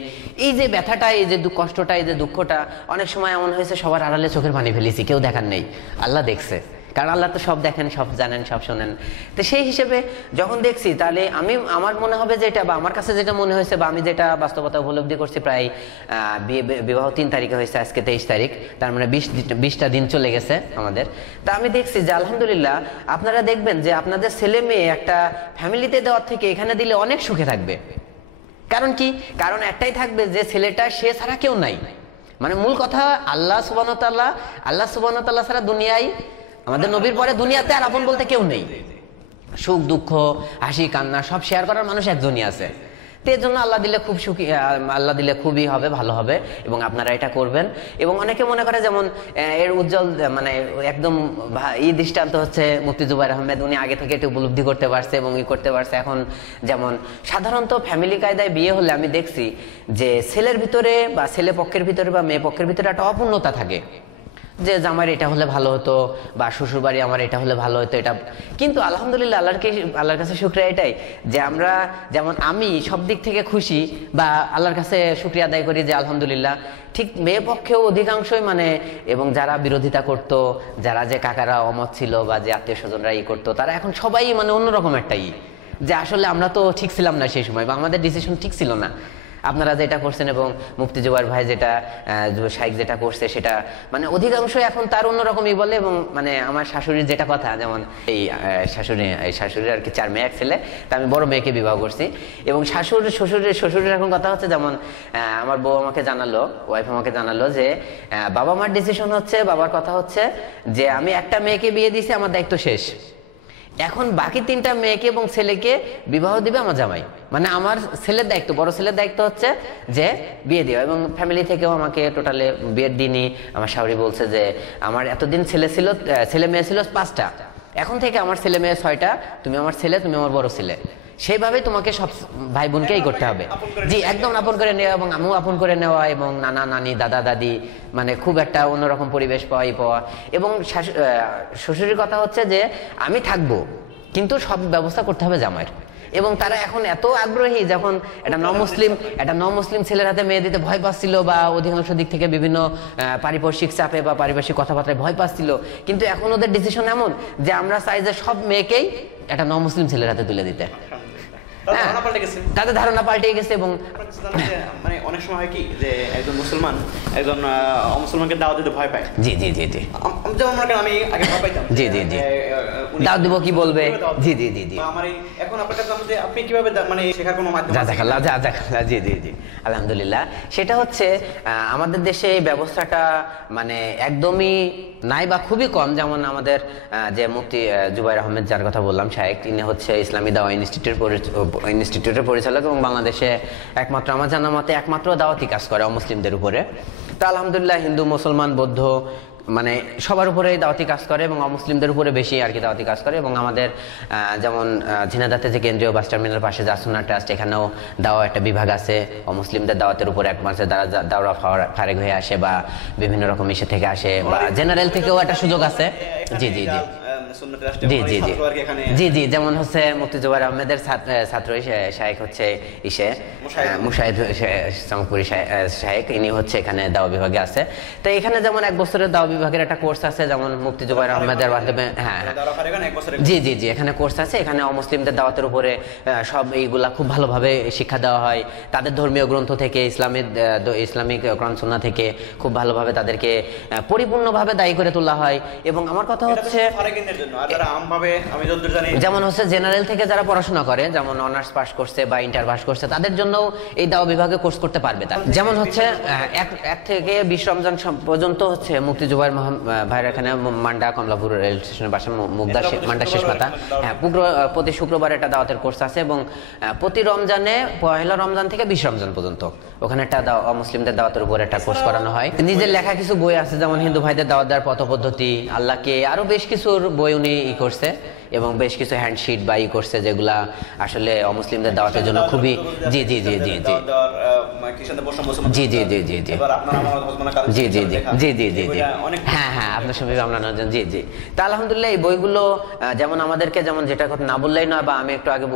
এই যে ব্যথাটা, এই যে কষ্টটা, এই যে দুঃখটা, অনেক সময় এমন হয়েছে সবার আড়ালে চোখের পানি ফেলেছি, কেউ দেখার নেই, আল্লাহ দেখছে, কারণ আল্লাহ তো সব দেখেন, সব জানেন, সব শোনেন। তো সেই হিসেবে যখন দেখছি, তাহলে আমার মনে হবে যে এটা, বা আমার কাছে যেটা মনে হয়েছে, বা আমি যেটা বাস্তবতা উপলব্ধি করছি, প্রায় বিবাহ 3 তারিখে হয়েছে, আজকে 23 তারিখ, তার মানে 20টা দিন চলে গেছে আমাদের। তা আমি দেখছি যে আলহামদুলিল্লাহ, আপনারা দেখবেন যে আপনাদের ছেলে মেয়ে একটা ফ্যামিলিতে দেওয়ার থেকে এখানে দিলে অনেক সুখে থাকবে। কারণ কি, কারণ একটাই থাকবে, যে ছেলেটা সে ছাড়া কেউ নাই। মানে মূল কথা, আল্লাহ সুবহানাহু ওয়া তাআলা ছাড়া দুনিয়ায়, আমাদের নবীর পরে দুনিয়াতে আর আপন বলতে কেউ নেই। সুখ দুঃখ, হাসি কান্না সব শেয়ার করার মানুষ একজনই আছে। তো এর জন্য আল্লাহ দিলে খুব সুখী, আল্লাহ দিলে খুবই হবে, ভালো হবে, এবং আপনারা এটা করবেন। এবং অনেকে মনে করে, যেমন এর উজ্জ্বল মানে একদম এই দৃষ্টান্ত হচ্ছে মুফতি জুবাইর আহমেদ, উনি আগে থেকে একটু উপলব্ধি করতে পারছে এবং করতে পারছে। এখন যেমন সাধারণত ফ্যামিলি কায়দায় বিয়ে হলে আমি দেখছি যে ছেলের ভিতরে বা ছেলে পক্ষের ভিতরে বা মেয়ে পক্ষের ভিতরে একটা অপূর্ণতা থাকে, যে আমার এটা হলে ভালো হতো, বা শ্বশুর বাড়ি আমার এটা হলে ভালো হতো, এটা। কিন্তু আলহামদুলিল্লাহ, আল্লাহর কাছে শুকরিয়া এটাই, যে আমরা, যেমন আমি সব দিক থেকে খুশি, বা আল্লাহর কাছে শুকরিয়া আদায় করি যে আলহামদুলিল্লাহ, ঠিক মেয়ে পক্ষেও অধিকাংশই মানে, এবং যারা বিরোধিতা করতো, যারা যে কাকারা অমত ছিল, বা যে আত্মীয় স্বজনরা করতো, তারা এখন সবাই মানে অন্যরকম একটাই, যে আসলে আমরা তো ঠিক ছিলাম না সেই সময়, বা আমাদের ডিসিশন ঠিক ছিল না। আপনারা যেটা করছেন, এবং মুফতি জুবাইর ভাই যেটা, শাইখ যেটা করছে, সেটা মানে অধিকাংশ এখন তার অন্যরকমই বলে। এবং মানে আমার শাশুড়ির যেটা কথা, যেমন এই শাশুড়ির আর কি 4 মেয়ে 1 ছেলে, তা আমি বড় মেয়েকে বিবাহ করছি। এবং শ্বশুরের এখন কথা হচ্ছে, যেমন আমার বউ আমাকে জানালো, ওয়াইফ আমাকে জানালো যে বাবা মার ডিসিশন হচ্ছে, বাবার কথা হচ্ছে যে আমি একটা মেয়েকে বিয়ে দিয়েছি, আমার দায়িত্ব শেষ, এখন বাকি 3টা মেয়েকে এবং ছেলেকে বিবাহ দিবে আমার জামাই। মানে আমার ছেলের দায়িত্ব, বড় ছেলের দায়িত্ব হচ্ছে যে বিয়ে দেওয়া। এবং ফ্যামিলি থেকেও আমাকে টোটালে বিয়ের দিনই আমার শাশুড়ি বলছে যে, আমার এতদিন ছেলে মেয়ে ছিল 5টা, এখন থেকে আমার ছেলে মেয়ে 6টা, তুমি আমার ছেলে, তুমি আমার বড় ছেলে, সেইভাবে তোমাকে সব ভাই বোনকেই করতে হবে। জি, একদম আপন করে নেওয়া, এবং আমিও আপন করে নেওয়া, এবং নানা নানি, দাদা দাদি, মানে খুব একটা অন্যরকম পরিবেশ পাওয়া। এবং শ্বশুরের কথা হচ্ছে যে আমি থাকবো, কিন্তু সব ব্যবস্থা করতে হবে জামাইয়ের। এবং তারা এখন এত আগ্রহী, যখন একটা নমুসলিম ছেলের হাতে মেয়ে দিতে ভয় পাচ্ছিল, বা অধিকাংশ দিক থেকে বিভিন্ন পারিপার্শ্বিক চাপে বা পারিপার্শ্বিক কথাবার্তায় ভয় পাচ্ছিল, কিন্তু এখন ওদের ডিসিশন এমন যে আমরা চাই যে সব মেয়েকেই একটা নমুসলিম ছেলের হাতে তুলে দিতে। তাদের ধারণা পাল্টে গেছে। এবং মানে অনেক সময় হয় কি যে একজন মুসলমান একজন অমুসলমানকে দাওয়াত দিতে ভয় পায়। জি জি জি জি, যেমন আমি আগে ভয় পাইতাম। জি জি জি, দাওয়াত দিব কি বলবে। জি জি জি জি, আমার এখন আপনার কাছে জানতে আপনি কিভাবে মানে শেখার কোনো মাধ্যম আছে? জি জি জি, আলহামদুলিল্লাহ। সেটা হচ্ছে আমাদের দেশে এই ব্যবস্থাটা মানে একদমই নাই বা খুবই কম। যেমন আমাদের যে মুফতি জুবাইর আহমেদ যার কথা বললাম শায়েখ, তিনি হচ্ছে ইসলামী দাওয়া ইনস্টিটিউটের পরিচালক এবং বাংলাদেশে একমাত্র আমার জানা মতে একমাত্র দাওয়াতি কাজ করে অমুসলিমদের উপরে। তা আলহামদুলিল্লাহ হিন্দু মুসলমান বৌদ্ধ মানে সবার উপরে দাওয়াতি কাজ করে এবং অমুসলিমদের উপরে বেশি আর কি দাওয়াতি কাজ করে। এবং আমাদের যেমন ঝিনাইদহে যে কেন্দ্রীয় বাস টার্মিনাল পাশে জাসুনা ট্রাস্ট, এখানেও দাওয়া একটা বিভাগ আছে অমুসলিমদের দাওয়াতের উপরে। এক মাসে দাওরা ফারেক হয়ে আসে বা বিভিন্ন রকম ইসে থেকে আসে বা জেনারেল থেকেও একটা সুযোগ আছে। জি জি জি জি জি জি জি জি, যেমন হচ্ছে মুফতি জুবাইর আহমেদের ছাত্র শায়েখ হচ্ছে মুশাহিদ চমকপুরি শায়েখ, ইনি হচ্ছে এখানে দাওয়া বিভাগে আছে। তো এখানে যেমন এক বছরের দাওয়া বিভাগের একটা কোর্স আছে, যেমন মুফতি জুবাইর আহমেদের মাধ্যমে। হ্যাঁ জি জি জি, এখানে কোর্স আছে। এখানে অমুসলিমদের দাওয়াতের উপরে সব এইগুলা খুব ভালোভাবে শিক্ষা দেওয়া হয়। তাদের ধর্মীয় গ্রন্থ থেকে ইসলামিক কোরআন সুন্নাহ থেকে খুব ভালোভাবে তাদেরকে পরিপূর্ণভাবে দায়ী করে তোলা হয়। এবং আমার কথা হচ্ছে যেমন হচ্ছে জেনারেল থেকে যারা পড়াশোনা করে, যেমন অনার্স পাস করছে বা ইন্টার পাস করছে, তাদের জন্য এই দাওয়া বিভাগে কোর্স করতে পারবে। তারা যেমন হচ্ছে 1 থেকে 20 রমজান পর্যন্ত হচ্ছে মুফতি জুবাইর ভাইয়ের এখানে মান্ডা কমলাপুর রেল স্টেশনের পাশে মান্ডা শেষ মাথা, হ্যাঁ, প্রতি শুক্রবার একটা দাওয়াতের কোর্স আছে। এবং প্রতি রমজানে 1 রমজান থেকে 20 রমজান পর্যন্ত ওখানে একটা মুসলিমদের দাওয়াতের উপর একটা কোর্স করানো হয়। নিজের লেখা কিছু বই আছে, যেমন হিন্দু ভাইদের দাওয়াত দেওয়ার পথ পদ্ধতি, আল্লাহকে, আরো বেশ কিছুর বই উনি করছে এবং বেশ কিছু হ্যান্ডশিট বা করছে যেগুলা আসলে অমুসলিমদের দাওয়াতের জন্য খুবই। জি জি জি জি জি জি জি জি জি জি জি জি জি জি জি জি, হ্যাঁ হ্যাঁ, আপনার সঙ্গে আমরা জি জি। তা আলহামদুলিল্লাহ এই বইগুলো যেমন আমাদেরকে, যেমন যেটা কথা না বললেই নয় বা আমি একটু আগে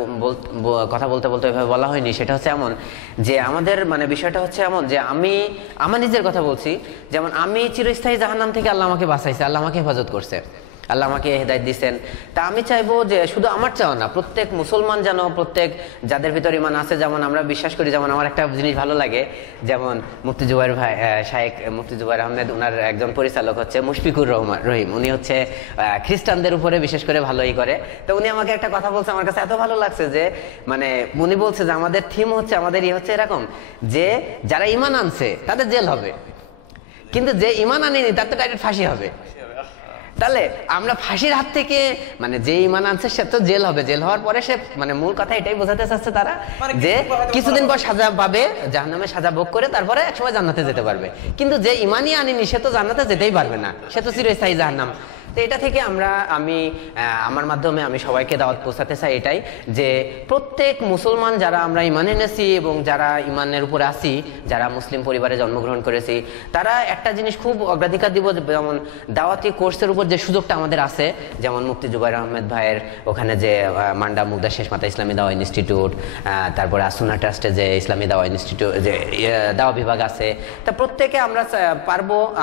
কথা বলতে বলতে এভাবে বলা হয়নি, সেটা হচ্ছে এমন যে আমাদের মানে বিষয়টা হচ্ছে এমন যে আমি আমার নিজের কথা বলছি, যেমন আমি চিরস্থায়ী জাহান্নাম থেকে আল্লাহ আমাকে বাঁচাইছে, আল্লাহ আমাকে হেফাজত করছে, আল্লাহ আমাকে হেদায়েত দিচ্ছেন। তা আমি চাইবো যে শুধু আমার চাও না, প্রত্যেক মুসলমান যেন, প্রত্যেক যাদের ভিতর ঈমান আছে, যেমন আমরা বিশ্বাস করি, যেমন আমার একটা জিনিস ভালো লাগে, যেমন মুফতি জুবাইর ভাই শায়েখ মুফতি জুবাইর আহমেদ, ওনার একজন পরিচালক হচ্ছে মুশফিকুর রহিম, উনি হচ্ছে খ্রিস্টানদের উপরে বিশেষ করে ভালোই করে। তো উনি আমাকে একটা কথা বলছে, আমার কাছে এত ভালো লাগছে যে মানে উনি বলছে যে আমাদের থিম হচ্ছে, আমাদের হচ্ছে এরকম যে যারা ঈমান আনছে তাদের জেল হবে, কিন্তু যে ঈমান আনেনি তার তো ডাইরেক্ট ফাঁসি হবে। তাহলে আমরা ফাঁসির হাত থেকে, মানে যে ঈমান আনছে সে তো জেল হবে, জেল হওয়ার পরে সে মানে মূল কথা এটাই বোঝাতে চাচ্ছে তারা যে কিছুদিন পর সাজা পাবে, জাহান্নামে সাজা ভোগ করে তারপরে একসময় জান্নাতে যেতে পারবে। কিন্তু যে ঈমানই আনেনি সে তো জান্নাতে যেতেই পারবে না, সে তো চিরস্থায়ী জাহান্নাম। তো এটা থেকে আমি আমার মাধ্যমে আমি সবাইকে দাওয়াত পৌঁছাতে চাই এটাই, যে প্রত্যেক মুসলমান যারা আমরা ঈমান এনেছি এবং যারা ঈমানের উপরে আছি, যারা মুসলিম পরিবারে জন্মগ্রহণ করেছি, তারা একটা জিনিস খুব অগ্রাধিকার দিব, যেমন দাওয়াতি কোর্সের উপর যে সুযোগটা আমাদের আছে, যেমন মুফতি জুবাইর আহমেদ ভাইয়ের ওখানে যে মান্ডা মুগদা শেষ মাথা ইসলামী দাওয়া ইনস্টিটিউট, তারপরে আসুনা ট্রাস্টে যে ইসলামী দাওয়া ইনস্টিটিউট যে দাওয়া বিভাগ আছে, তা প্রত্যেকে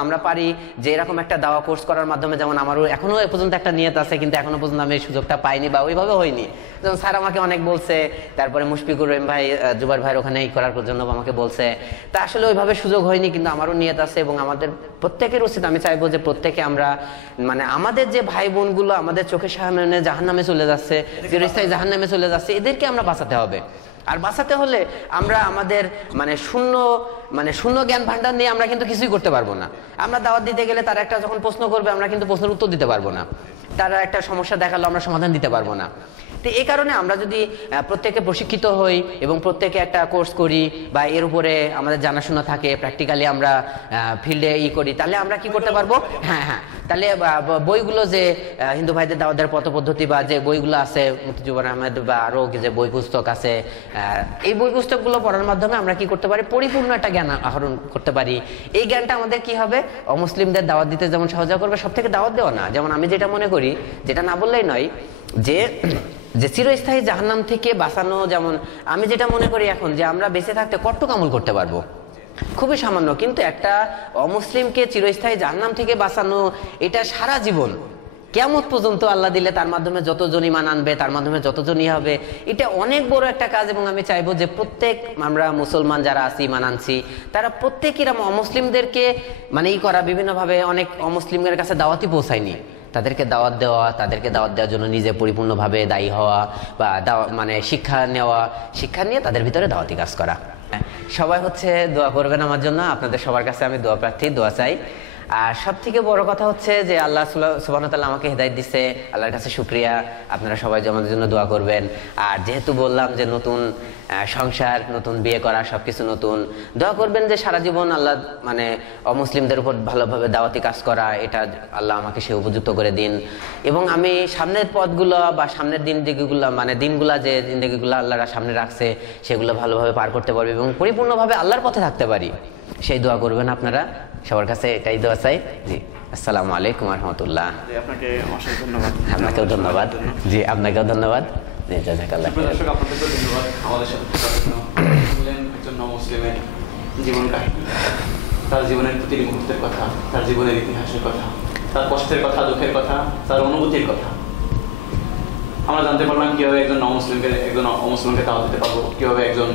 আমরা পারি যে এরকম একটা দাওয়া কোর্স করার মাধ্যমে, যেমন আমারও এখনো এ পর্যন্ত একটা নিয়ত আছে, কিন্তু এখনো পর্যন্ত আমি এই সুযোগটা পাইনি বা ওইভাবে হয়নি। যেমন স্যার আমাকে অনেক বলছে, তারপরে মুশফিকুর রহিম ভাই জুবাইর ভাইয়ের ওখানে করার জন্য আমাকে বলছে, তা আসলে ওইভাবে সুযোগ হয়নি, কিন্তু আমারও নিয়ত আছে। এবং আমাদের প্রত্যেকের উচিত, আমি চাইবো যে প্রত্যেকে আমরা মানে আমাদের যে ভাই বোনগুলো আমাদের চোখের সামনে জাহান্নামে চলে যাচ্ছে, চিরস্থায়ী জাহান্নামে চলে যাচ্ছে, এদেরকে আমরা বাঁচাতে হবে। আর বাঁচাতে হলে আমরা আমাদের শূন্য জ্ঞান ভান্ডার নিয়ে আমরা কিন্তু কিছুই করতে পারবো না। আমরা দাওয়াত দিতে গেলে তারা একটা যখন প্রশ্ন করবে, আমরা কিন্তু প্রশ্নের উত্তর দিতে পারবো না, তারা একটা সমস্যা দেখালো আমরা সমাধান দিতে পারবো না। তো এই কারণে আমরা যদি প্রত্যেকে প্রশিক্ষিত হই এবং প্রত্যেকে একটা কোর্স করি বা এর উপরে আমাদের জানাশোনা থাকে, প্র্যাকটিক্যালি আমরা ফিল্ডে করি, তাহলে আমরা কি করতে পারবো, হ্যাঁ হ্যাঁ, তাহলে বইগুলো যে হিন্দু ভাইদের দাওয়াত দেওয়ার পথ পদ্ধতি বা যে বইগুলো আছে মুফতি জুবাইর আহমেদ বা আরো যে বই পুস্তক আছে, এই বই পুস্তকগুলো পড়ার মাধ্যমে আমরা কি করতে পারি, পরিপূর্ণ একটা জ্ঞান আহরণ করতে পারি। এই জ্ঞানটা আমাদের কি হবে, অমুসলিমদের দাওয়াত দিতে যেমন সহযোগিতা করবে, সব থেকে দাওয়াত দেওয়া না, যেমন আমি যেটা মনে করি, যেটা না বললেই নয়, যে চিরস্থায়ী জাহান্নাম থেকে বাঁচানো, যেমন আমি যেটা মনে করি এখন, যে আমরা বেঁচে থাকতে কতটুকু আমল করতে পারবো, খুবই সামান্য, কিন্তু একটা অমুসলিমকে চিরস্থায়ী জাহান্নাম থেকে বাঁচানো, এটা সারা জীবন কিয়ামত পর্যন্ত আল্লাহ দিলে তার মাধ্যমে যতজন ঈমান আনবে, তার মাধ্যমে যতজনই হবে, এটা অনেক বড় একটা কাজ। এবং আমি চাইবো যে প্রত্যেক আমরা মুসলমান যারা আছি, ঈমান আনছি, তারা প্রত্যেকেরা অমুসলিমদেরকে মানে করা বিভিন্নভাবে অনেক অমুসলিমদের কাছে দাওয়াতই পৌঁছায়নি, তাদেরকে দাওয়াত দেওয়া, তাদেরকে দাওয়াত দেওয়ার জন্য নিজে পরিপূর্ণভাবে দায়ী হওয়া বা মানে শিক্ষা নেওয়া, শিক্ষা নিয়ে তাদের ভিতরে দাওয়াতি কাজ করা। সবাই হচ্ছে দোয়া করবেন আমার জন্য, আপনাদের সবার কাছে আমি দোয়া প্রার্থী, দোয়া চাই। আর সব থেকে বড় কথা হচ্ছে যে আল্লাহ সুবহানাহু ওয়া তাআলা আমাকে হেদায়েত দিচ্ছে, আল্লাহর কাছে শুকরিয়া। আপনারা সবাই আমাদের জন্য দোয়া করবেন। আর যেহেতু বললাম যে নতুন সংসার, নতুন বিয়ে করা, সবকিছু নতুন, দোয়া করবেন যে সারা জীবন আল্লাহ মানে অমুসলিমদের উপর ভালোভাবে দাওয়াতি কাজ করা, এটা আল্লাহ আমাকে সে উপযুক্ত করে দিন। এবং আমি সামনের পথগুলো বা সামনের দিনগুলো মানে দিনগুলা যে জিন্দেগিগুলো আল্লাহরা সামনে রাখছে সেগুলো ভালোভাবে পার করতে পারবে এবং পরিপূর্ণভাবে আল্লাহর পথে থাকতে পারি, সেই দোয়া করবেন আপনারা সবার কাছে, এটাই দোয়া চাই। জি, আসসালামু আলাইকুম ওয়া রাহমাতুল্লাহ। আপনাকে অসংখ্য ধন্যবাদ। আপনাকেও ধন্যবাদ। জি, আপনাকেও ধন্যবাদ। জি, জাযাকাল্লাহ। দর্শক আপনাদেরকেও ধন্যবাদ আমাদের সাথে একজন মুসলিমের জীবন কাহিনী, তার জীবনের প্রতিটি মুহূর্তের কথা, তার জীবনের ইতিহাসের কথা, তার কষ্টের কথা, দুঃখের কথা, তার অনুভূতির কথা। আমরা জানতে পারলাম কিভাবে একজন অমুসলিমকে দাওয়াত দিতে পারবো, কিভাবে একজন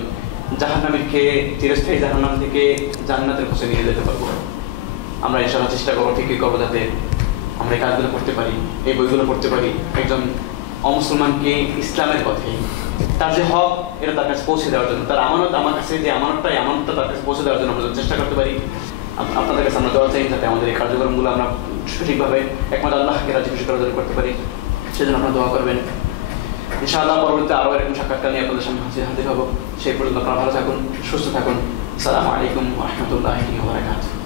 জাহান্নামীকে চিরস্থায়ী জাহান্নাম থেকে জান্নাতের কাছে নিয়ে যেতে পারবো। আমরা ইনশাআল্লাহ চেষ্টা করবো, ঠিকই করবো, যাতে আমরা এই কাজগুলো করতে পারি, এই বইগুলো পড়তে পারি, একজন অমুসলমানকে ইসলামের পথে তার যে হক এটা তার কাছে পৌঁছে দেওয়ার জন্য, তার আমানত আমার কাছে যে আমানতটা তার কাছে পৌঁছে দেওয়ার জন্য আমরা চেষ্টা করতে পারি। আপনাদের কাছে আমরা দোয়া চাই যাতে আমাদের এই কার্যক্রমগুলো আমরা সঠিকভাবে একমাত্র আল্লাহকে রাজি খুশি করার জন্য করতে পারি, সেজন্য আপনারা দোয়া করবেন। ইনশাআল্লাহ পরবর্তীতে আরও এরকম সাক্ষাৎকার নিয়ে আপনাদের সামনে হাজির হবো। সেই পর্যন্ত আপনারা ভালো থাকুন, সুস্থ থাকুন। আসসালামু আলাইকুম ওয়া রাহমাতুল্লাহি ওয়া বারাকাতুহু।